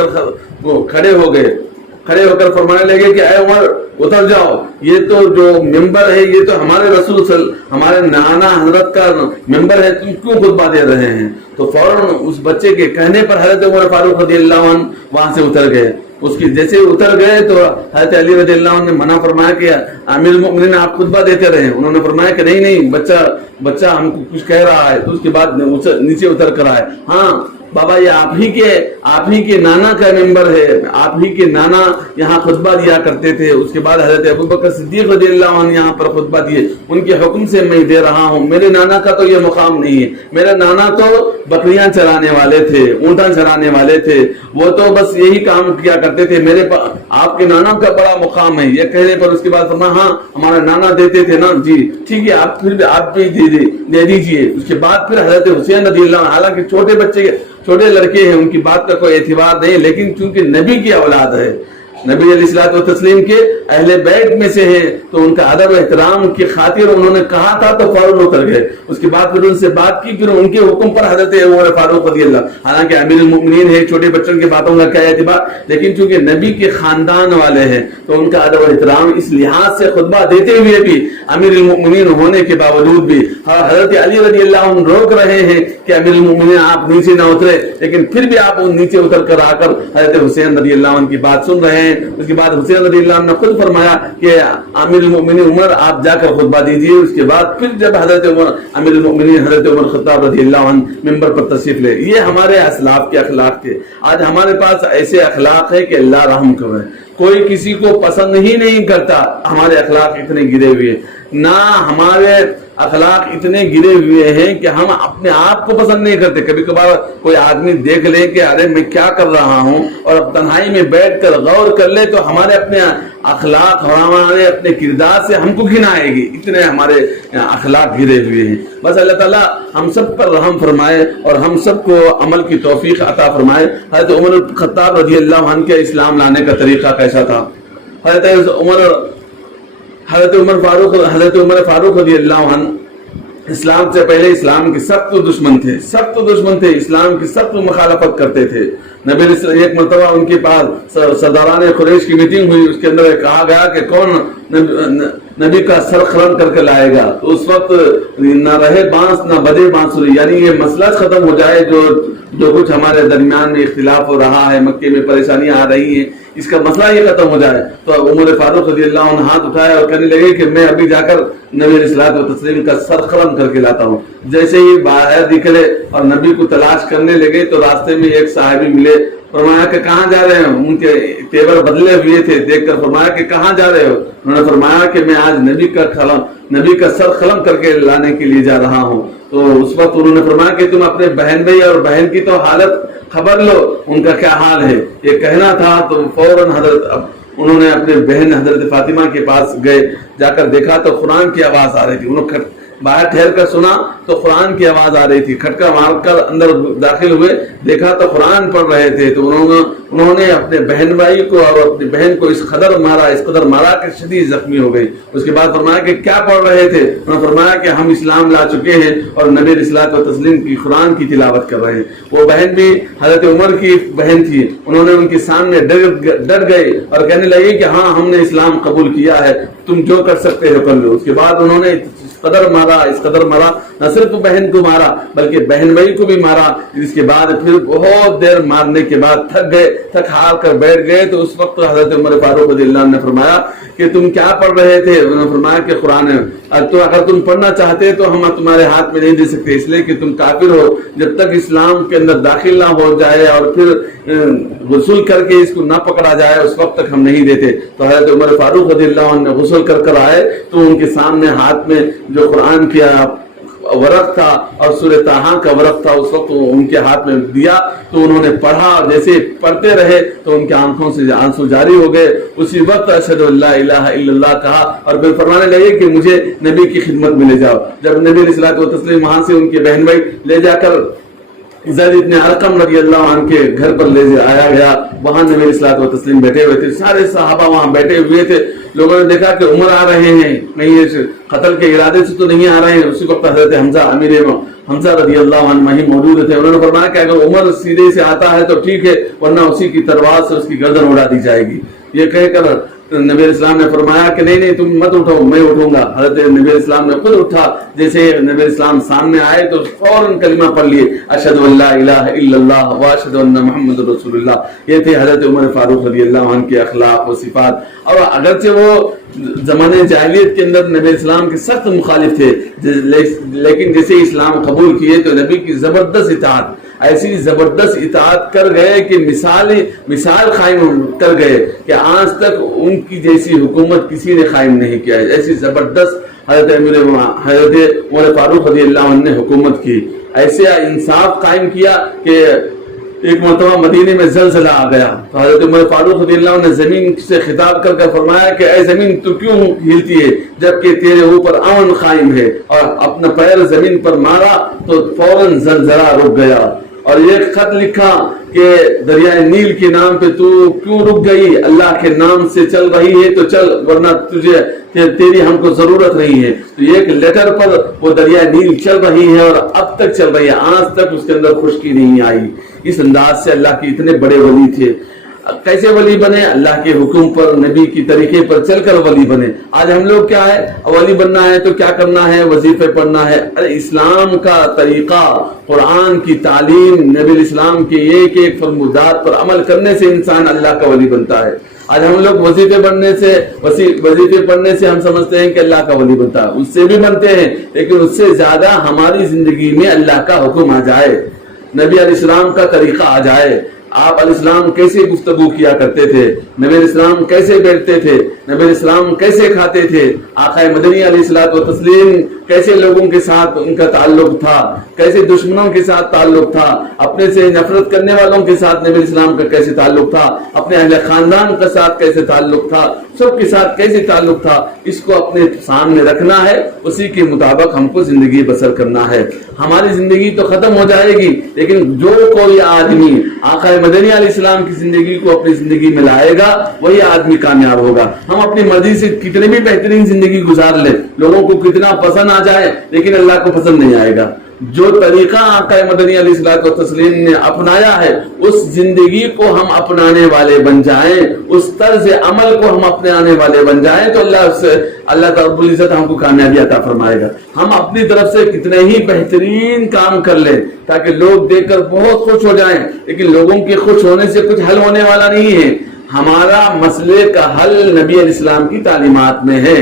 کر فرمانے لگے کہ اے عمر اتر جاؤ, یہ تو جو ممبر ہے یہ تو ہمارے رسول ہمارے نانا حضرت کا ممبر ہے, تم کیوں خطبہ دے رہے ہیں. تو فوراً اس بچے کے کہنے پر حضرت عمر فاروق رضی اللہ عنہ وہاں سے اتر گئے. اس کی جیسے اتر گئے تو حضرت علی رضی اللہ عنہ نے منع فرمایا کہ امیر المؤمنین آپ خطبہ دیتے رہے. انہوں نے فرمایا کہ نہیں بچہ ہم کو کچھ کہہ رہا ہے. تو اس کے بعد نیچے اتر کر آئے. ہاں بابا یہ آپ ہی کے نانا کا ممبر ہے, آپ ہی کے نانا یہاں خطبہ دیا کرتے تھے. اس کے بعد حضرت ابو بکر صدیق رضی اللہ عنہ یہاں پر خطبہ دیے. ان کے حکم سے میں دے رہا ہوں. میرے نانا کا تو یہ مقام نہیں ہے. میرا نانا تو بکریاں چرانے والے تھے, اونٹاں چرانے والے تھے, وہ تو بس یہی کام کیا کرتے تھے. آپ کے نانا کا بڑا مقام ہے. یہ کہنے پر اس کے بعد فرمایا ہاں ہمارا نانا دیتے تھے نا, جی ٹھیک ہے آپ بھی دے دیجیے. اس کے بعد پھر حضرت حسین رضی اللہ عنہ, حالانکہ چھوٹے لڑکے ہیں, ان کی بات کا کوئی اعتبار نہیں, لیکن چونکہ نبی کی اولاد ہے, نبی علیہ الصلوۃ والتسلیم کے اہل بیت میں سے ہیں, تو ان کا ادب و احترام کی خاطر انہوں نے کہا تھا تو فوراً اتر گئے. اس کے بعد پھر ان سے بات کی, پھر ان کے حکم پر حضرت عمر فاروق رضی اللہ, حالانکہ امیر المؤمنین ہے, چھوٹے بچوں کی باتوں کا کیا اعتبار, لیکن چونکہ نبی کے خاندان والے ہیں تو ان کا ادب و احترام اس لحاظ سے خطبہ دیتے ہوئے بھی, امیر المؤمنین ہونے کے باوجود بھی حضرت علی رضی اللہ عنہ روک رہے ہیں کہ امیر المؤمنین آپ نیچے نہ اترے, لیکن پھر بھی آپ نیچے اتر کر آ کر حضرت حسین رضی اللہ عنہ کی بات سن رہے ہیں. اس کے بعد حسین رضی اللہ عنہ نے خود فرمایا کہ امیر المؤمنین عمر آپ جا کر خطبہ دیجیے. اس کے بعد پھر جب حضرت عمر امیر المؤمنین حضرت عمر خطاب رضی اللہ عنہ ممبر پر تشریف لے. یہ ہمارے اسلاف کے اخلاق تھے. آج ہمارے پاس ایسے اخلاق ہے کہ اللہ رحم کرے, کوئی کسی کو پسند ہی نہیں کرتا. ہمارے اخلاق اتنے گرے ہوئے, نہ ہمارے اخلاق اتنے گرے ہوئے ہیں کہ ہم اپنے آپ کو پسند نہیں کرتے. کبھی کبھار کوئی آدمی دیکھ لے کہ ارے میں کیا کر رہا ہوں, اور اب تنہائی میں بیٹھ کر غور کر لے تو ہمارے اپنے اخلاق, ہمارے اپنے کردار سے ہم کو گھن آئے گی. اتنے ہمارے اخلاق گرے ہوئے ہیں. بس اللہ تعالیٰ ہم سب پر رحم فرمائے اور ہم سب کو عمل کی توفیق عطا فرمائے. حضرت عمر خطاب رضی اللہ عنہ کے اسلام لانے کا طریقہ کیسا تھا. حضرت عمر فاروق رضی اللہ عنہ اسلام سے پہلے اسلام کے سخت دشمن تھے, اسلام کی سخت مخالفت کرتے تھے. نبی ایک مرتبہ ان کے پاس سرداران قریش کی میٹنگ ہوئی. اس کے اندر کہا گیا کہ کون نبی کا سر خرم کر کے لائے گا. تو اس وقت نہ رہے بانس نہ بجے بانسری, یعنی یہ مسئلہ ختم ہو جائے جو کچھ ہمارے درمیان میں اختلاف ہو رہا ہے, مکے میں پریشانیاں آ رہی ہیں, اس کا مسئلہ یہ ختم ہو جائے. تو عمر فاروق رضی اللہ عنہ ہاتھ اٹھائے اور کہنے لگے کہ میں ابھی جا کر نبی علیہ الصلوۃ والتسلیم کا سر خرم کر کے لاتا ہوں. جیسے ہی باہر نکلے اور نبی کو تلاش کرنے لگے تو راستے میں ایک صحابی ملے, فرمایا کہ کہاں جا رہے ہیں؟ ان کے تیور بدلے ہوئے تھے، دیکھ کر فرمایا کہ کہاں جا رہے ہو؟ انہوں نے فرمایا کہ میں آج نبی کا سر قلم کر کے لانے کے لیے جا رہا ہوں۔ تو اس وقت انہوں نے فرمایا کہ تم اپنے بہن بھائی اور بہن کی تو حالت خبر لو، ان کا کیا حال ہے، یہ کہنا تھا۔ تو فوراً انہوں نے اپنے بہن حضرت فاطمہ کے پاس گئے، جا کر دیکھا تو قرآن کی آواز آ رہی تھی۔ انہوں نے باہر ٹھہر کر سنا تو قرآن کی آواز آ رہی تھی، کھٹکا مار کر اندر داخل ہوئے، دیکھا تو قرآن پڑھ رہے تھے۔ تو انہوں نے اپنے بہن بھائی کو اور اپنی بہن کو اس قدر مارا کہ شدید زخمی ہو گئی۔ اس کے بعد فرمایا کہ کیا پڑھ رہے تھے؟ انہوں نے فرمایا کہ ہم اسلام لا چکے ہیں اور نبی علیہ الصلوۃ والتسلیم کی قرآن کی تلاوت کر رہے ہیں۔ وہ بہن بھی حضرت عمر کی بہن تھی، انہوں نے ان کے سامنے ڈر گئے اور کہنے لگے کہ ہاں ہم نے اسلام قبول کیا ہے، تم جو کر سکتے ہو کر لو۔ اس کے بعد انہوں نے اس قدر مارا، نہ صرف بہن کو مارا بلکہ بہن بھائی کو بھی مارا۔ اس کے بعد پھر بہت دیر مارنے کے بعد تھک ہار کر بیٹھ گئے۔ تو اس وقت حضرت عمر فاروق رضی اللہ عنہ نے فرمایا کہ تم کیا پڑھ رہے تھے؟ انہوں نے فرمایا کہ قرآن ہے۔ تو اگر تم پڑھنا چاہتے تو ہم تمہارے ہاتھ میں نہیں دے سکتے، اس لیے کہ تم کافر ہو، جب تک اسلام کے اندر داخل نہ ہو جائے اور پھر غسل کر کے اس کو نہ پکڑا جائے اس وقت تک ہم نہیں دیتے۔ تو حضرت عمر فاروق رضی اللہ عنہ نے غسل کر آئے تو ان کے سامنے ہاتھ میں جو قرآن کیا ورق تھا اور سورہ طٰہٰ کا ورق تھا، اس وقت ان کے ہاتھ میں دیا تو انہوں نے پڑھا، جیسے پڑھتے رہے تو ان کے آنکھوں سے آنسو جاری ہو گئے۔ اسی وقت اشہد ان لا الہ الا اللہ کہا اور پھر فرمانے لگے کہ مجھے نبی کی خدمت میں لے جاؤ۔ جب نبی علیہ الصلوۃ والتسلیم وہاں سے ان کے بہن بھائی لے جا کر زید بن ارقم رضی اللہ عنہ کے گھر پر لے آیا گیا، وہاں نبی علیہ الصلوۃ والتسلیم بیٹھے ہوئے تھے، سارے صحابہ وہاں بیٹھے ہوئے تھے۔ لوگوں نے دیکھا کہ عمر آ رہے ہیں، کہیں قتل کے ارادے سے تو نہیں آ رہے ہیں۔ اسی وقت حضرت حمزہ رضی اللہ عنہ وہیں موجود تھے۔ انہوں نے فرمایا کہ اگر عمر سیدھے سے آتا ہے تو ٹھیک ہے، ورنہ اسی کی تلوار سے اس کی گردن اڑا دی جائے گی۔ یہ کہہ کر نبی علیہ السلام نے فرمایا کہ نہیں تم مت اٹھو، میں اٹھوں گا۔ حضرت نبی علیہ السلام نے خود اٹھا، جیسے نبی علیہ السلام سامنے آئے تو فوراً کلمہ پڑھ لیے، اشہد ان لا الہ الا اللہ واشہد ان محمد رسول اللہ۔ یہ تھے حضرت عمر فاروق رضی اللہ عنہ کے اخلاق و صفات۔ اور اگرچہ وہ زمانے جاہلیت کے اندر نبی السلام کے سخت مخالف تھے، لیکن جیسے اسلام قبول کیے تو نبی کی زبردست اطاعت، ایسی زبردست اطاعت کر گئے کہ مثال قائم کر گئے کہ آج تک ان کی جیسی حکومت کسی نے قائم نہیں کیا ہے۔ ایسی زبردست حضرت عمر فاروق رضی اللہ عنہ نے حکومت کی، ایسے انصاف قائم کیا کہ ایک مرتبہ مدینے میں زلزلہ آ گیا تو حضرت عمر فاروق رضی اللہ عنہ نے زمین سے خطاب کر کے فرمایا کہ اے زمین تو کیوں ہلتی ہے جبکہ تیرے اوپر امن قائم ہے، اور اپنا پیر زمین پر مارا تو فوراً زلزلہ رک گیا۔ اور یہ خط لکھا کہ دریائے نیل کے نام پہ تو کیوں رک گئی؟ اللہ کے نام سے چل رہی ہے تو چل، ورنہ تیری ہم کو ضرورت نہیں ہے۔ تو ایک لیٹر پر وہ دریائے نیل چل رہی ہے اور اب تک چل رہی ہے، آج تک اس کے اندر خشکی نہیں آئی۔ اس انداز سے اللہ کے اتنے بڑے ولی تھے۔ کیسے ولی بنے؟ اللہ کے حکم پر، نبی کی طریقے پر چل کر ولی بنے۔ آج ہم لوگ کیا ہے، ولی بننا ہے تو کیا کرنا ہے؟ وظیفے پڑھنا ہے۔ اسلام کا طریقہ، قرآن کی تعلیم، نبی الاسلام کے ایک ایک فرمودات پر عمل کرنے سے انسان اللہ کا ولی بنتا ہے۔ آج ہم لوگ وظیفے پڑھنے سے ہم سمجھتے ہیں کہ اللہ کا ولی بنتا ہے، اس سے بھی بنتے ہیں، لیکن اس سے زیادہ ہماری زندگی میں اللہ کا حکم آ جائے، نبی علیہ السلام کا طریقہ آ جائے۔ آپ علیہ السلام کیسے گفتگو کیا کرتے تھے، نبی علیہ السلام کیسے بیٹھتے تھے، نبی علیہ السلام کیسے کھاتے تھے، آقا مدنی علیہ الصلوۃ والتسلیم کیسے لوگوں کے ساتھ ان کا تعلق تھا، کیسے دشمنوں کے ساتھ تعلق تھا، اپنے سے نفرت کرنے والوں کے ساتھ نبی السلام کا کیسے تعلق تھا، اپنے اہل خاندان کے ساتھ کیسے تعلق تھا، سب کے ساتھ کیسے تعلق تھا، اس کو اپنے سامنے رکھنا ہے، اسی کے مطابق ہم کو زندگی بسر کرنا ہے۔ ہماری زندگی تو ختم ہو جائے گی، لیکن جو کوئی آدمی آقا مدنی علیہ السلام کی زندگی کو اپنی زندگی میں لائے گا وہی آدمی کامیاب ہوگا۔ ہم اپنی مرضی سے کتنے بھی بہترین زندگی گزار لیں، لوگوں کو کتنا پسند آ جائے، لیکن اللہ کو پسند نہیں آئے گا۔ جو طریقہ آقا مدنی علیہ الصلوۃ والتسلیم نے اپنایا ہے اس زندگی کو ہم اپنانے والے بن جائیں، اس طرز عمل کو ہم اپنانے والے بن جائیں تو اللہ رب العزت ہم کو کامیابی عطا فرمائے گا۔ ہم اپنی طرف سے کتنے ہی بہترین کام کر لیں تاکہ لوگ دیکھ کر بہت خوش ہو جائیں، لیکن لوگوں کے خوش ہونے سے کچھ حل ہونے والا نہیں ہے۔ ہمارا مسئلے کا حل نبی علیہ السلام کی تعلیمات میں ہے،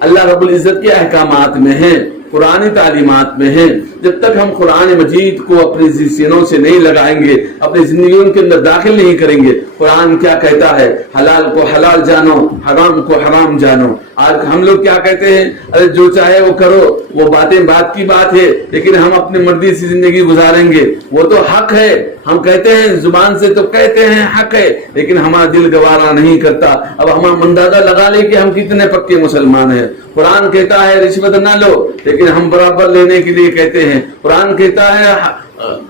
اللہ رب العزت کے احکامات میں ہے، قرآنی تعلیمات میں ہے۔ جب تک ہم قرآن مجید کو اپنے سینوں سے نہیں لگائیں گے، اپنی زندگیوں کے اندر داخل نہیں کریں گے۔ قرآن کیا کہتا ہے؟ حلال کو حلال جانو، حرام کو حرام جانو۔ آج ہم لوگ کیا کہتے ہیں؟ ارے جو چاہے وہ کرو، وہ باتیں بات کی بات ہے، لیکن ہم اپنی مرضی سے زندگی گزاریں گے، وہ تو حق ہے۔ ہم کہتے ہیں زبان سے تو کہتے ہیں حق ہے، لیکن ہمارا دل گوارا نہیں کرتا۔ اب ہمارا اندازہ لگا لے کہ ہم کتنے پکے مسلمان ہیں۔ قرآن کہتا ہے رشوت نہ لو، لیکن ہم برابر لینے کے لیے کہتے ہیں۔ قرآن کہتا ہے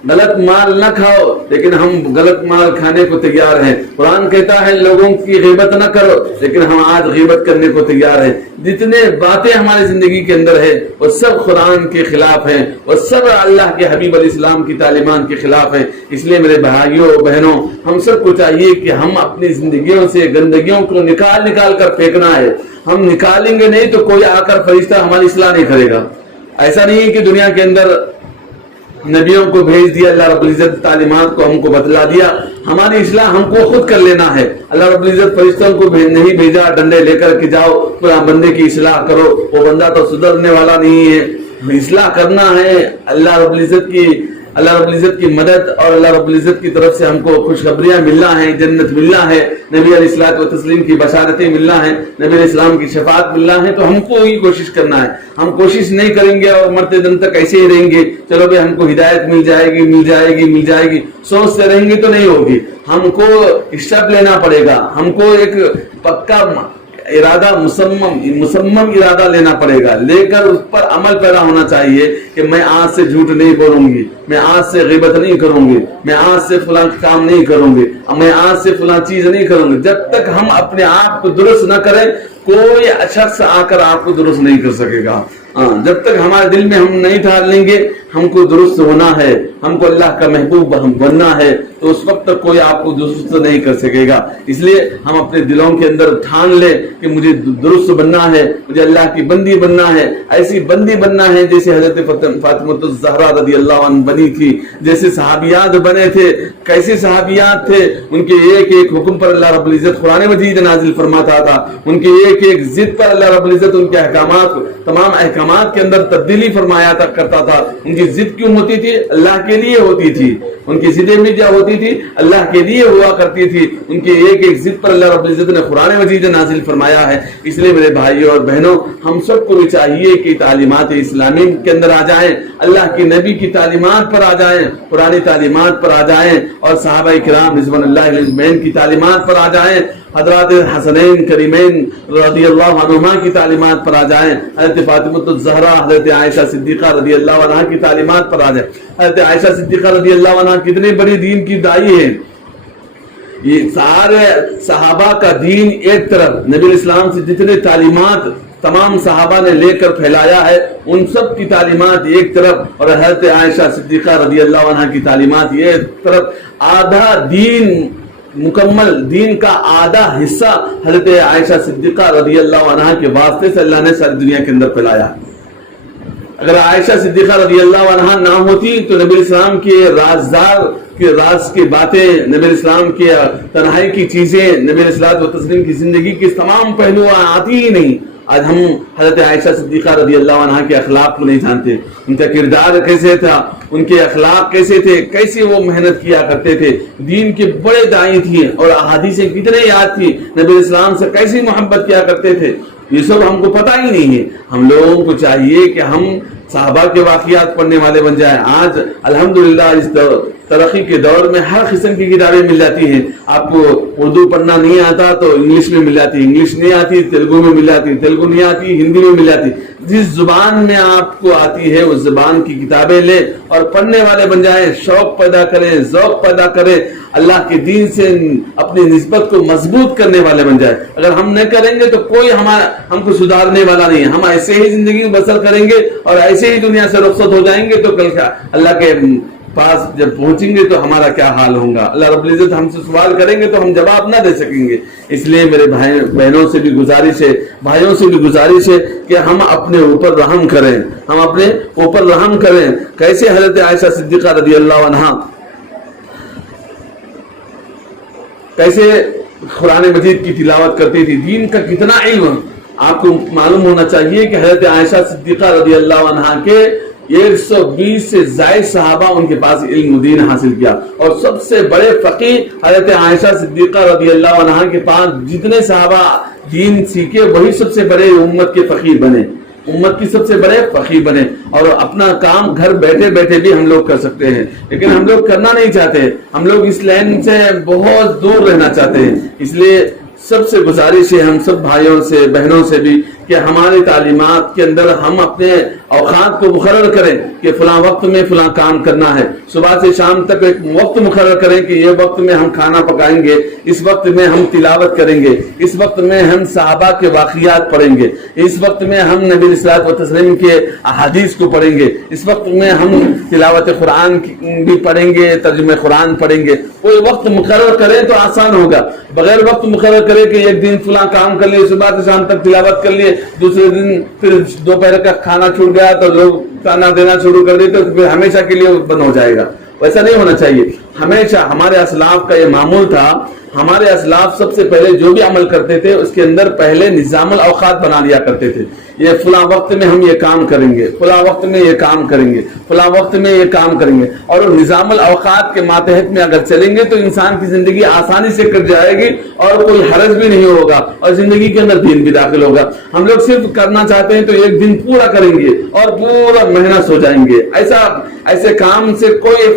غلط مال نہ کھاؤ، لیکن ہم غلط مال کھانے کو تیار ہیں۔ قرآن کہتا ہے لوگوں کی غیبت نہ کرو، لیکن ہم آج غیبت کرنے کو تیار ہیں۔ جتنے باتیں ہماری زندگی کے اندر ہے وہ سب قرآن کے خلاف ہیں، وہ سب اللہ کے حبیب علیہ السلام کی تعلیمات کے خلاف ہیں۔ اس لیے میرے بھائیوں بہنوں، ہم سب کو چاہیے کہ ہم اپنی زندگیوں سے گندگیوں کو نکال کر پھینکنا ہے۔ ہم نکالیں گے نہیں تو کوئی آ کر فرشتہ ہماری اصلاح نہیں کرے گا۔ ایسا نہیں ہے کہ دنیا کے اندر نبیوں کو بھیج دیا اللہ رب العزت، تعلیمات کو ہم کو بتلا دیا، ہماری اصلاح ہم کو خود کر لینا ہے۔ اللہ رب العزت فرشتوں کو نہیں بھیجا ڈنڈے لے کر کہ جاؤ بندے کی اصلاح کرو، وہ بندہ تو سدھرنے والا نہیں ہے۔ اصلاح کرنا ہے، اللہ رب العزت کی مدد اور اللہ رب العزت کی طرف سے ہم کو خوشخبریاں ملنا ہے، جنت ملنا ہے، نبی علیہ الصلوۃ والتسلیم کی بشارتیں ملنا ہے، نبی علیہ السلام کی شفاعت ملنا ہے، تو ہم کو یہ کوشش کرنا ہے۔ ہم کوشش نہیں کریں گے اور مرتے دن تک ایسے ہی رہیں گے، چلو بھائی ہم کو ہدایت مل جائے گی، سوچتے رہیں گے تو نہیں ہوگی۔ ہم کو اسٹیپ لینا پڑے گا، ہم کو ایک پکا ارادہ مصمم ارادہ لینا پڑے گا، لے کر اس پر عمل پیدا ہونا چاہیے کہ میں آج سے جھوٹ نہیں بولوں گی، میں آج سے غیبت نہیں کروں گی، میں آج سے فلاں کام نہیں کروں گی، میں آج سے فلاں چیز نہیں کروں گی۔ جب تک ہم اپنے آپ کو درست نہ کریں کوئی شخص آ کر آپ کو درست نہیں کر سکے گا۔ جب تک ہمارے دل میں ہم نہیں ڈال لیں گے ہم کو درست ہونا ہے، ہم کو اللہ کا محبوب بننا ہے، تو اس وقت تک کوئی آپ کو درست نہیں کر سکے گا۔ اس لیے ہم اپنے دلوں کے اندر ٹھان لیں کہ مجھے درست بننا ہے، مجھے اللہ کی بندی بننا ہے، ایسی بندی بننا ہے جیسے حضرت فاطمہ الزہرا رضی اللہ عنہ بنی تھی، جیسے صحابیات بنے تھے۔ کیسے صحابیات تھے؟ ان کے ایک ایک حکم پر اللہ رب العزت قرآن مجید نازل فرماتا تھا، ان کے ایک ایک ضد پر اللہ رب العزت ان کے احکامات، تمام احکامات کے اندر تبدیلی فرمایا کرتا تھا۔ ان کی ضد کیوں ہوتی تھی؟ اللہ کے لیے ہوتی تھی۔ ان کی ضدیں بھی کیا ہوتی تھی؟ اللہ کے لیے ہوا کرتی تھی۔ ان کی ایک ایک ضد پر اللہ رب العزت نے قرآن مجید نازل فرمایا ہے۔ اس لیے میرے بھائیوں اور بہنوں، ہم سب کو بھی چاہیے کہ تعلیمات اسلامی کے اندر آ جائیں، اللہ کے نبی کی تعلیمات پر آ جائیں، قرآنی تعلیمات پر آ جائیں، اور صحابہ کرام رضوان اللہ علیہ اجمعین کی تعلیمات پر آ جائیں، حضرات حسنین کریمین رضی اللہ عنہما کی تعلیمات پر آ جائیں، حضرت فاطمہ الزہرا، حضرت عائشہ صدیقہ رضی اللہ عنہا کی تعلیمات پر آ جائیں۔ حضرت عائشہ صدیقہ رضی اللہ عنہا کتنے بڑی دین کی دائی ہیں۔ یہ سارے صحابہ کا دین ایک طرف، نبی اسلام سے جتنے تعلیمات تمام صحابہ نے لے کر پھیلایا ہے ان سب کی تعلیمات ایک طرف، اور حضرت عائشہ صدیقہ رضی اللہ عنہا کی تعلیمات ایک طرف۔ آدھا دین، مکمل دین کا آدھا حصہ حضرت عائشہ صدیقہ رضی اللہ عنہا کے واسطے سے اللہ نے ساری دنیا کے اندر پھیلایا۔ اگر عائشہ صدیقہ رضی اللہ عنہا نہ ہوتی تو نبی اسلام کے رازدار کے راز کی باتیں، نبی اسلام کے تنہائی کی چیزیں، نبی الصلوۃ والتسلیم کی زندگی کے تمام پہلو آتی ہی نہیں۔ آج ہم حضرت عائشہ صدیقہ رضی اللہ عنہا کے اخلاق کو نہیں جانتے، ان کا کردار کیسے تھا، ان کے اخلاق کیسے تھے، کیسے وہ محنت کیا کرتے تھے، دین کے بڑے دائی تھے، اور احادیثیں کتنے یاد تھی، نبی اسلام سے کیسی محبت کیا کرتے تھے، یہ سب ہم کو پتہ ہی نہیں ہے۔ ہم لوگوں کو چاہیے کہ ہم صحابہ کے واقعات پڑھنے والے بن جائیں۔ آج الحمدللہ اس ترقی کے دور میں ہر قسم کی کتابیں مل جاتی ہیں۔ آپ کو اردو پڑھنا نہیں آتا تو انگلش میں مل جاتی، انگلش نہیں آتی تیلگو میں مل جاتی، تیلگو نہیں آتی ہندی میں مل جاتی۔ جس زبان میں آپ کو آتی ہے اس زبان کی کتابیں لیں اور پڑھنے والے بن جائیں، شوق پیدا کریں، ذوق پیدا کریں، اللہ کے دین سے اپنی نسبت کو مضبوط کرنے والے بن جائیں۔ اگر ہم نہ کریں گے تو کوئی ہم کو سدھارنے والا نہیں ہے۔ ہم ایسے ہی زندگی بسر کریں گے اور ایسے ہی دنیا سے رخصت ہو جائیں گے، تو کل کیا اللہ کے پاس جب پہنچیں گے تو ہمارا کیا حال ہوگا؟ اللہ رب العزت ہم سے سوال کریں گے تو ہم جواب نہ دے سکیں گے۔ اس لیے میرے بہنوں سے بھی گزارش ہے، بھائیوں سے بھی گزارش ہے کہ ہم اپنے اوپر رحم کریں، ہم اپنے اوپر رحم کریں۔ کیسے حضرت عائشہ صدیقہ رضی اللہ عنہا کیسے قرآن مجید کی تلاوت کرتی تھی، دین کا کتنا علم آپ کو معلوم ہونا چاہیے کہ حضرت عائشہ صدیقہ رضی اللہ عنہا کے 120 سے زائد صحابہ ان کے پاس علم دین حاصل کیا، اور سب سے بڑے فقیہ حضرت عائشہ صدیقہ رضی اللہ عنہا کے پاس جتنے صحابہ دین سیکھے وہی سب سے بڑے امت کے فقیہ بنے، امت کی سب سے بڑے فقیہ بنے۔ اور اپنا کام گھر بیٹھے بیٹھے بھی ہم لوگ کر سکتے ہیں، لیکن ہم لوگ کرنا نہیں چاہتے، ہم لوگ اس لائن سے بہت دور رہنا چاہتے ہیں۔ اس لیے سب سے گزارش ہے ہم سب بھائیوں سے بہنوں سے بھی کہ ہماری تعلیمات کے اندر ہم اپنے اوقات کو مقرر کریں کہ فلاں وقت میں فلاں کام کرنا ہے، صبح سے شام تک ایک وقت مقرر کریں کہ یہ وقت میں ہم کھانا پکائیں گے، اس وقت میں ہم تلاوت کریں گے، اس وقت میں ہم صحابہ کے واقعات پڑھیں گے، اس وقت میں ہم نبی علیہ الصلوۃ والتسلیم کے احادیث کو پڑھیں گے، اس وقت میں ہم تلاوت قرآن بھی پڑھیں گے، ترجمہ قرآن پڑھیں گے۔ کوئی وقت مقرر کریں تو آسان ہوگا، بغیر وقت مقرر کرے کہ ایک دن فلاں کام کر لیے، صبح سے شام تک تلاوت کر لیے، دوسرے دن پھر دوپہر کا کھانا چھوٹ گیا تو لوگ تانا دینا شروع کر دیتے، تو پھر ہمیشہ کے لیے بند ہو جائے گا۔ ویسا نہیں ہونا چاہیے۔ ہمیشہ ہمارے اسلاف کا یہ معمول تھا، ہمارے اسلاف سب سے پہلے جو بھی عمل کرتے تھے اس کے اندر پہلے نظام الاوقات بنا لیا کرتے تھے، یہ فلاں وقت میں ہم یہ کام کریں گے، فلاں وقت میں یہ کام کریں گے، فلاں وقت میں یہ کام کریں گے، اور نظام الاوقات کے ماتحت میں اگر چلیں گے تو انسان کی زندگی آسانی سے کٹ جائے گی اور کوئی حرج بھی نہیں ہوگا، اور زندگی کے اندر دین بھی داخل ہوگا۔ ہم لوگ صرف کرنا چاہتے ہیں تو ایک دن پورا کریں گے اور پورا مہینہ سو جائیں گے، ایسے کام سے کوئی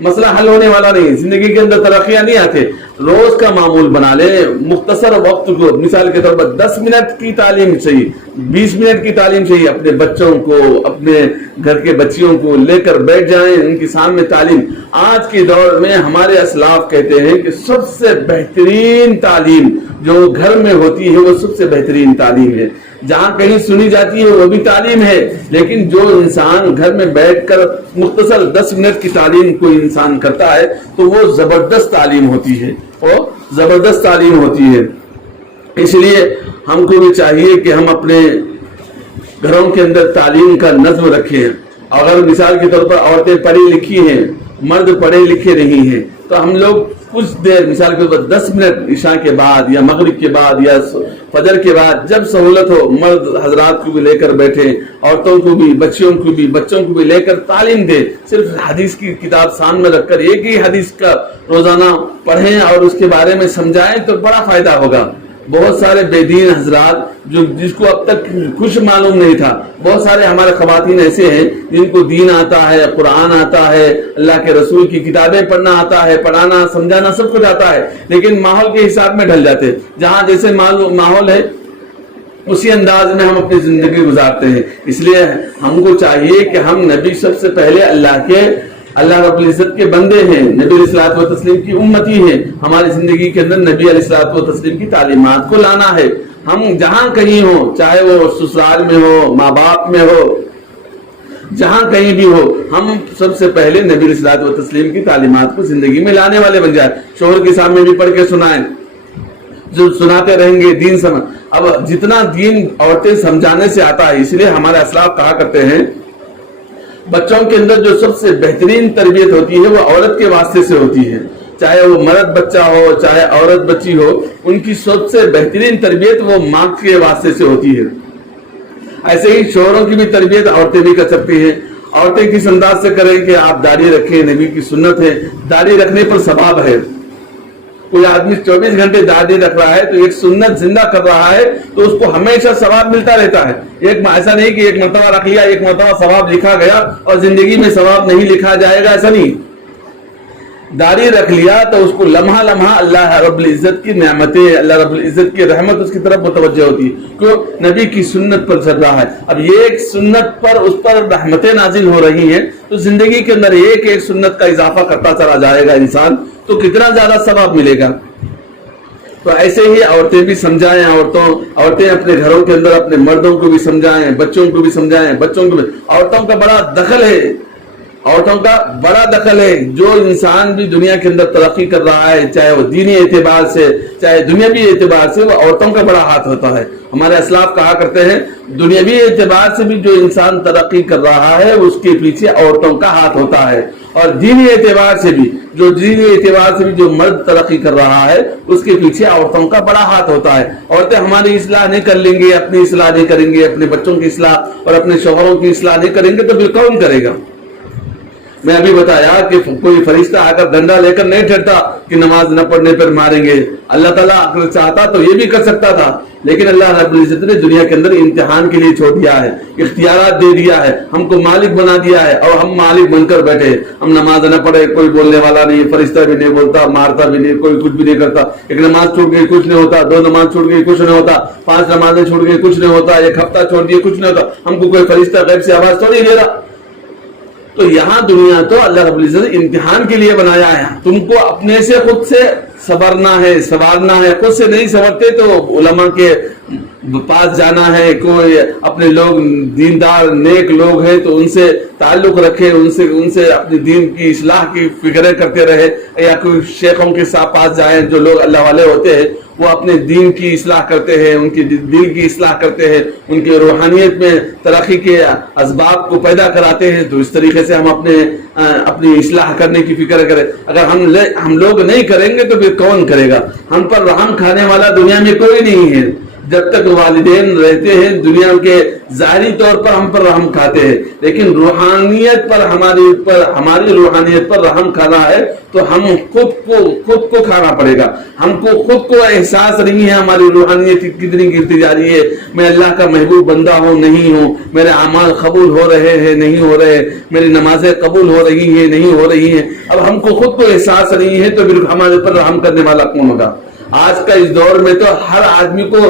مسئلہ حل ہونے والا نہیں، زندگی کے اندر ترقیاں نہیں آتے۔ روز کا معمول بنا لے، مختصر وقت کو، مثال کے طور پر 10 منٹ کی تعلیم چاہیے، 20 منٹ کی تعلیم چاہیے، اپنے بچوں کو، اپنے گھر کے بچیوں کو لے کر بیٹھ جائیں، ان کے سامنے تعلیم۔ آج کے دور میں ہمارے اسلاف کہتے ہیں کہ سب سے بہترین تعلیم جو گھر میں ہوتی ہے وہ سب سے بہترین تعلیم ہے، جہاں کہیں سنی جاتی ہے وہ بھی تعلیم ہے، لیکن جو انسان گھر میں بیٹھ کر مختصر 10 منٹ کی تعلیم کوئی انسان کرتا ہے تو وہ زبردست تعلیم ہوتی ہے، وہ زبردست تعلیم ہوتی ہے۔ اس لیے ہم کو بھی چاہیے کہ ہم اپنے گھروں کے اندر تعلیم کا نظم رکھیں۔ اگر مثال کے طور پر عورتیں پڑھی لکھی ہیں، مرد پڑھے لکھے نہیں ہیں، تو ہم لوگ کچھ دیر، مثال کے طور پر 10 منٹ عشاء کے بعد یا مغرب کے بعد یا فجر کے بعد جب سہولت ہو، مرد حضرات کو بھی لے کر بیٹھے، عورتوں کو بھی، بچوں کو بھی لے کر تعلیم دے، صرف حدیث کی کتاب سامنے رکھ کر ایک ہی حدیث کا روزانہ پڑھیں اور اس کے بارے میں سمجھائیں تو بڑا فائدہ ہوگا۔ بہت سارے بے دین حضرات جس کو اب تک کچھ معلوم نہیں تھا، بہت سارے ہمارے خواتین ایسے ہیں جن کو دین آتا ہے، قرآن آتا ہے، اللہ کے رسول کی کتابیں پڑھنا آتا ہے، پڑھانا سمجھانا سب کچھ آتا ہے، لیکن ماحول کے حساب میں ڈھل جاتے، جہاں جیسے ماحول ہے اسی انداز میں ہم اپنی زندگی گزارتے ہیں۔ اس لیے ہم کو چاہیے کہ ہم نبی سب سے پہلے اللہ رب العزت کے بندے ہیں، نبی علیہ الصلوۃ والتسلیم کی امتی ہیں، ہماری زندگی کے اندر نبی علیہ الصلوۃ والتسلیم کی تعلیمات کو لانا ہے۔ ہم جہاں کہیں ہوں، چاہے وہ سسرال میں ہو، ماں باپ میں ہو، جہاں کہیں بھی ہو، ہم سب سے پہلے نبی علیہ الصلوۃ والتسلیم کی تعلیمات کو زندگی میں لانے والے بن جائیں، شوہر کے سامنے بھی پڑھ کے سنائیں، جو سناتے رہیں گے دین سمجھ۔ اب جتنا دین عورتیں سمجھانے سے آتا ہے، اس لیے ہمارے اسلاف کہا کرتے ہیں بچوں کے اندر جو سب سے بہترین تربیت ہوتی ہے وہ عورت کے واسطے سے ہوتی ہے، چاہے وہ مرد بچہ ہو چاہے عورت بچی ہو، ان کی سب سے بہترین تربیت وہ ماں کے واسطے سے ہوتی ہے۔ ایسے ہی شوہروں کی بھی تربیت عورتیں بھی کر سکتی ہیں۔ عورتیں کس انداز سے کریں کہ آپ داڑھی رکھیں، نبی کی سنت ہے، داڑھی رکھنے پر ثواب ہے۔ کوئی آدمی 24 گھنٹے داڑھی رکھ رہا ہے تو ایک سنت زندہ کر رہا ہے، تو اس کو ہمیشہ ثواب ملتا رہتا ہے۔ ایسا نہیں کہ ایک مرتبہ رکھ لیا، ایک مرتبہ ثواب لکھا گیا اور زندگی میں ثواب نہیں لکھا جائے گا، ایسا نہیں۔ داڑھی رکھ لیا تو اس کو لمحہ لمحہ اللہ رب العزت کی نعمتیں، اللہ رب العزت کی رحمت اس کی طرف متوجہ ہوتی ہے، کیوں؟ نبی کی سنت پر چل رہا ہے۔ اب یہ ایک سنت پر اس پر رحمتیں نازل ہو رہی ہیں، تو زندگی کے اندر ایک ایک سنت کا اضافہ کرتا چلا جائے گا انسان، تو کتنا زیادہ ثواب ملے گا۔ تو ایسے ہی عورتیں بھی سمجھائیں، عورتیں اپنے گھروں کے اندر اپنے مردوں کو بھی سمجھائیں، بچوں کو بھی سمجھائیں، بچوں کو بھی۔ عورتوں کا بڑا دخل ہے، عورتوں کا بڑا دخل ہے۔ جو انسان بھی دنیا کے اندر ترقی کر رہا ہے، چاہے وہ دینی اعتبار سے چاہے دنیاوی اعتبار سے، وہ عورتوں کا بڑا ہاتھ ہوتا ہے۔ ہمارے اسلاف کہا کرتے ہیں دنیاوی اعتبار سے بھی جو انسان ترقی کر رہا ہے اس کے پیچھے عورتوں کا ہاتھ ہوتا ہے۔ اور دینی اعتبار سے بھی جو مرد ترقی کر رہا ہے اس کے پیچھے عورتوں کا بڑا ہاتھ ہوتا ہے. عورتیں ہماری اصلاح نہیں کر لیں گے، اپنی اصلاح نہیں کریں گے، اپنے بچوں کی اصلاح اور اپنے شوہروں کی اصلاح نہیں کریں گے تو پھر کون کرے گا؟ میں ابھی بتایا کہ کوئی فرشتہ آ کر ڈنڈا لے کر نہیں ٹھہرتا کہ نماز نہ پڑھنے پر ماریں گے. اللہ تعالیٰ اگر چاہتا تو یہ بھی کر سکتا تھا، لیکن اللہ رب العزت نے دنیا کے اندر امتحان کے لیے چھوڑ دیا ہے، اختیارات دے دیا ہے، ہم کو مالک بنا دیا ہے اور ہم مالک بن کر بیٹھے. ہم نماز نہ پڑھے، کوئی بولنے والا نہیں، فرشتہ بھی نہیں بولتا، مارتا بھی نہیں، کوئی کچھ بھی نہیں کرتا. ایک نماز چھوٹ گئی کچھ نہیں ہوتا، 2 نماز چھوٹ گئی کچھ نہیں ہوتا، 5 نمازیں چھوٹ گئی کچھ نہیں ہوتا، 1 ہفتہ چھوڑ دیے کچھ نہیں ہوتا. ہم کو کوئی فرشتہ غیب سے آواز تھوڑی دے رہا. تو یہاں دنیا تو اللہ رب العزت امتحان کے لیے بنایا ہے. تم کو اپنے سے خود سے سنورنا ہے، سنوارنا ہے. خود سے نہیں سنورتے تو علماء کے پاس جانا ہے. کوئی اپنے لوگ دیندار نیک لوگ ہیں تو ان سے تعلق رکھے، ان سے اپنی دین کی اصلاح کی فکریں کرتے رہے، یا کوئی شیخوں کے پاس جائیں جو لوگ اللہ والے ہوتے ہیں، وہ اپنے دین کی اصلاح کرتے ہیں، ان کی دل کی اصلاح کرتے ہیں، ان کی روحانیت میں ترقی کے اسباب کو پیدا کراتے ہیں. تو اس طریقے سے ہم اپنی اصلاح کرنے کی فکر کریں. اگر ہم لوگ نہیں کریں گے تو پھر کون کرے گا؟ ہم پر رحم کھانے والا دنیا میں کوئی نہیں ہے. جب تک والدین رہتے ہیں دنیا کے ظاہری طور پر ہم پر رحم کھاتے ہیں، لیکن روحانیت پر ہماری روحانیت پر رحم کھانا ہے تو ہم خود کو کھانا پڑے گا. ہم کو خود کو احساس نہیں ہے ہماری روحانیت کتنی گرتی جا رہی ہے. میں اللہ کا محبوب بندہ ہوں نہیں ہوں، میرے اعمال قبول ہو رہے ہیں نہیں ہو رہے، میری نمازیں قبول ہو رہی ہیں نہیں ہو رہی ہیں. اب ہم کو خود کو احساس نہیں ہے تو پھر ہمارے پر رحم کرنے والا کون ہوگا؟ آج کا اس دور میں تو ہر آدمی کو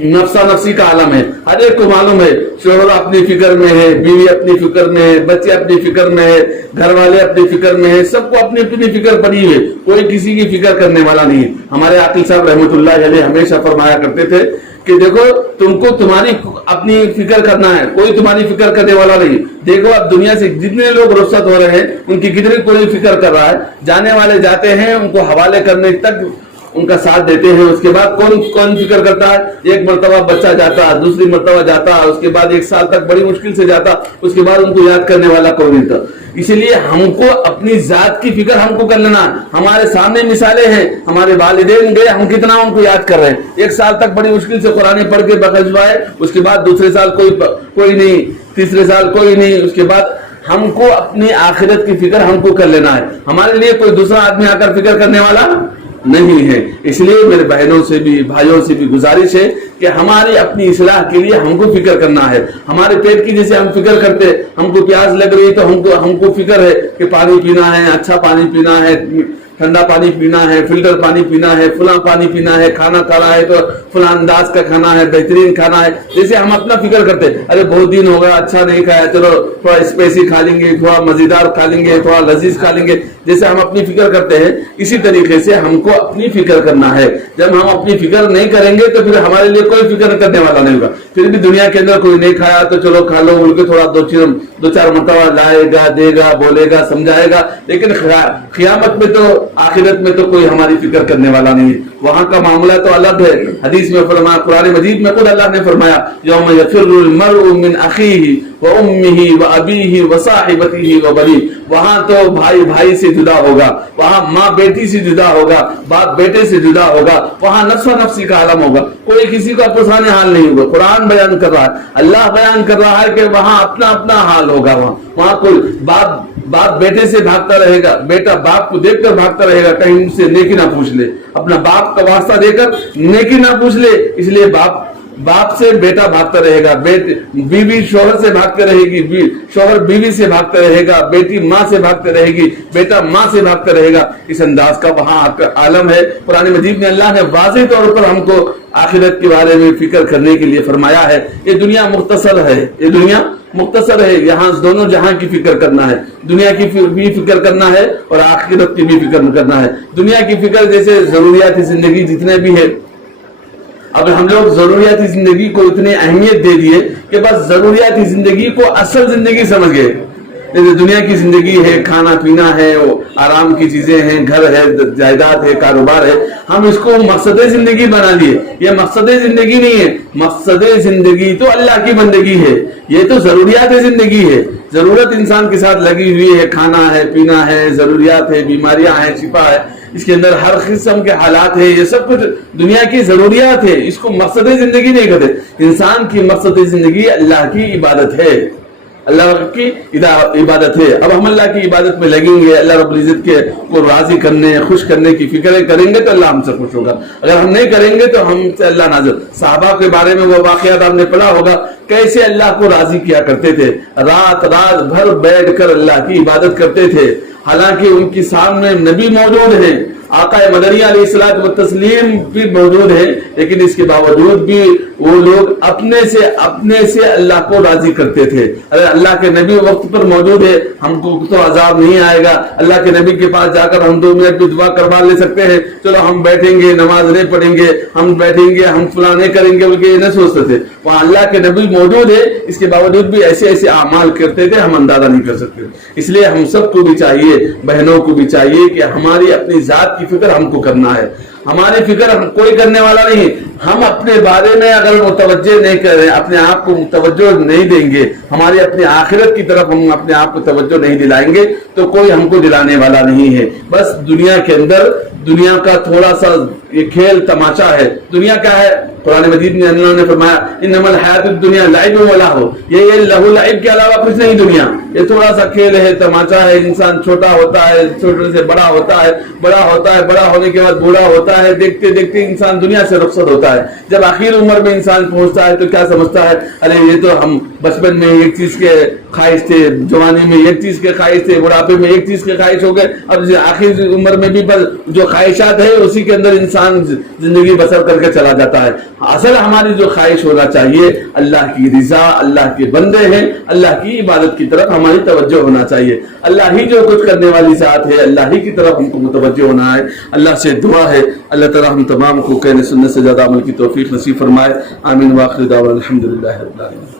نفسا نفسی کا عالم ہے. ہر ایک کو معلوم ہے شوہر اپنی فکر میں ہے، بیوی اپنی فکر میں ہے، بچے اپنی فکر میں ہے، گھر والے اپنی فکر میں ہے. سب کو اپنی اپنی فکر پڑی ہے، کوئی کسی کی فکر کرنے والا نہیں ہے. ہمارے عاقل صاحب رحمۃ اللہ علیہ ہمیشہ فرمایا کرتے تھے کہ دیکھو تم کو تمہاری اپنی فکر کرنا ہے، کوئی تمہاری فکر کرنے والا نہیں. دیکھو اب دنیا سے جتنے لوگ رخصت ہو رہے ہیں ان کی کتنی کوئی فکر کر رہا ہے. جانے والے جاتے ہیں، ان کو حوالے کرنے تک ان کا ساتھ دیتے ہیں. اس کے بعد کون فکر کرتا ہے؟ ایک مرتبہ بچہ جاتا، دوسری مرتبہ جاتا، اس کے بعد 1 سال تک بڑی مشکل سے جاتا، اس کے بعد ان کو یاد کرنے والا کوئی نہیں تھا. اسی لیے ہم کو اپنی ذات کی فکر ہم کو کر لینا. ہمارے سامنے مثالیں ہیں، ہمارے والدین گئے، ہم کتنا ان کو یاد کر رہے ہیں. 1 سال تک بڑی مشکل سے قرآن پڑھ کے بخشوائے، اس کے بعد دوسرے سال کوئی نہیں، تیسرے سال کوئی نہیں. اس کے بعد ہم کو اپنی آخرت کی فکر ہم کو کر لینا ہے. ہمارے لیے کوئی دوسرا آدمی آ کر فکر کرنے والا نہیں ہے. اس لیے میرے بہنوں سے بھی بھائیوں سے بھی گزارش ہے کہ ہماری اپنی اصلاح کے لیے ہم کو فکر کرنا ہے. ہمارے پیٹ کی جیسے ہم فکر کرتے، ہم کو پیاس لگ رہی ہے تو ہم کو فکر ہے کہ پانی پینا ہے، اچھا پانی پینا ہے، ٹھنڈا پانی پینا ہے، فلٹر پانی پینا ہے، فلاں پانی پینا ہے، کھانا کھانا ہے تو فلاں انداز کا کھانا ہے، بہترین کھانا ہے. جیسے ہم اپنا فکر کرتے، ارے بہت دن ہو گیا اچھا نہیں کھایا، چلو تھوڑا اسپائسی کھا لیں گے، تھوڑا مزیدار کھا لیں گے، تھوڑا لذیذ کھا لیں گے. جیسے ہم اپنی فکر کرتے ہیں اسی طریقے سے ہم کو اپنی فکر کرنا ہے. جب ہم اپنی فکر نہیں کریں گے تو پھر ہمارے لیے کوئی فکر کرنے والا نہیں ہوگا. پھر بھی دنیا کے اندر کوئی نہیں کھایا تو چلو کھا لو بول کے تھوڑا 2-4 مرتبہ لائے گا، دے گا، بولے گا، سمجھائے گا. لیکن قیامت میں تو آخرت میں تو کوئی ہماری فکر کرنے والا نہیں ہے. وہاں کا معاملہ تو الگ ہے. حدیث میں فرمایا، قرآن مجید میں خود اللہ نے فرمایا، یوم یفر المرء من اخیہ وامہ وابیہ وصاحبتہ وبنیہ. وہاں تو بھائی سے جدا ہوگا، وہاں ماں بیٹی سے جدا ہوگا، باپ بیٹے سے جدا ہوگا. وہاں نفس و نفسی کا عالم ہوگا، کوئی کسی کا پرسان حال نہیں ہوگا. قرآن بیان کر رہا ہے، اللہ بیان کر رہا ہے کہ وہاں اپنا اپنا حال ہوگا. وہاں کوئی باپ بیٹے سے بھاگتا رہے گا، بیٹا باپ کو دیکھ کر بھاگتا رہے گا، کہیں ان سے نیکی نہ پوچھ لے، اپنا باپ کا واسطہ دے کر نیکی نہ پوچھ لے. اس لیے باپ سے بیٹا بھاگتا رہے گا، بیوی شوہر سے بھاگتے رہے گی، شوہر بیوی سے بھاگتا رہے گا، بیٹی ماں سے بھاگتے رہے گی، بیٹا ماں سے بھاگتا رہے گا. اس انداز کا وہاں عالم ہے. قرآن مجید میں اللہ نے واضح طور پر ہم کو آخرت کے بارے میں فکر کرنے کے لیے فرمایا ہے. یہ دنیا مختصر ہے، یہ دنیا مختصر ہے. یہاں دونوں جہاں کی فکر کرنا ہے، دنیا کی بھی فکر کرنا ہے اور آخرت کی بھی فکر کرنا ہے. دنیا کی فکر جیسے ضروریات زندگی جتنے بھی ہے، اب ہم لوگ ضروریاتی زندگی کو اتنی اہمیت دے دیے کہ بس ضروریاتی زندگی کو اصل زندگی سمجھ گئے. دنیا کی زندگی ہے، کھانا پینا ہے، آرام کی چیزیں ہیں، گھر ہے، جائیداد ہے، کاروبار ہے، ہم اس کو مقصد زندگی بنا لیے. یہ مقصد زندگی نہیں ہے. مقصد زندگی تو اللہ کی بندگی ہے. یہ تو ضروریات زندگی ہے. ضرورت انسان کے ساتھ لگی ہوئی ہے، کھانا ہے، پینا ہے، ضروریات ہے، بیماریاں ہیں، شفا ہے، اس کے اندر ہر قسم کے حالات ہیں. یہ سب کچھ دنیا کی ضروریات ہے. اس کو مقصد زندگی نہیں کہتے. انسان کی مقصد زندگی اللہ کی عبادت ہے، اللہ کی عبادت ہے. اب ہم اللہ کی عبادت میں لگیں گے، اللہ رب العزت کے کو راضی کرنے، خوش کرنے کی فکریں کریں گے تو اللہ ہم سے خوش ہوگا. اگر ہم نہیں کریں گے تو ہم سے اللہ ناراض. صحابہ کے بارے میں وہ واقعات آپ نے پڑھا ہوگا، کیسے اللہ کو راضی کیا کرتے تھے. رات بھر بیٹھ کر اللہ کی عبادت کرتے تھے، حالانکہ ان کے سامنے نبی موجود ہیں، آقا مدنی علیہ الصلوۃ والتسلیم بھی موجود ہے، لیکن اس کے باوجود بھی وہ لوگ اپنے سے اللہ کو راضی کرتے تھے. اگر اللہ کے نبی وقت پر موجود ہے، ہم کو تو عذاب نہیں آئے گا. اللہ کے نبی کے پاس جا کر ہم 2 منٹ بھی دعا کروا لے سکتے ہیں. چلو ہم بیٹھیں گے، نماز نہیں پڑھیں گے، ہم بیٹھیں گے، ہم فلاں نہیں کریں گے بلکہ یہ نہ سوچتے تھے. وہاں اللہ کے نبی موجود ہے، اس کے باوجود بھی ایسے اعمال کرتے تھے ہم اندازہ نہیں کر سکتے. اس لیے ہم سب کو بھی چاہیے، بہنوں کو بھی چاہیے کہ ہماری اپنی ذات کی فکر ہم کو کرنا ہے. ہماری فکر کوئی کرنے والا نہیں. ہم اپنے بارے میں اگر متوجہ نہیں کریں، اپنے آپ کو توجہ نہیں دیں گے، ہماری اپنی آخرت کی طرف ہم اپنے آپ کو توجہ نہیں دلائیں گے تو کوئی ہم کو دلانے والا نہیں ہے. بس دنیا کے اندر دنیا کا تھوڑا سا یہ کھیل تماشا ہے. دنیا کیا ہے؟ قرآن مجید میں اللہ نے فرمایا انما الحیات الدنیا لعب و لہو. یہ لہو لعب کے علاوہ کچھ نہیں. دنیا یہ تھوڑا سا کھیل ہے، تماشا ہے. انسان چھوٹا ہوتا ہے، چھوٹے سے بڑا ہوتا ہے، بڑا ہونے کے بعد بوڑھا ہوتا ہے. دیکھتے دیکھتے انسان دنیا سے رخصت ہوتا ہے. جب آخر عمر میں انسان پہنچتا ہے تو کیا سمجھتا ہے؟ ارے یہ تو ہم بچپن میں ایک چیز کے خواہش تھے، جوانی میں ایک چیز کے خواہش تھے، بڑھاپے میں ایک چیز کے خواہش ہو گئے. اب آخر عمر میں بھی بس جو خواہشات ہے اسی کے اندر انسان زندگی بسر کر کے چلا جاتا ہے. اصل ہماری جو خواہش ہونا چاہیے اللہ کی رضا، اللہ کے بندے ہیں، اللہ کی عبادت کی طرف ہماری توجہ ہونا چاہیے. اللہ ہی جو کچھ کرنے والی ذات ہے، اللہ ہی کی طرف ہم کو متوجہ ہونا ہے. اللہ سے دعا ہے اللہ تعالی ہم تمام کو کہنے سننے سے زیادہ عمل کی توفیق نصیب فرمائے. آمین. واخر دعوانا الحمدللہ رب العالمین.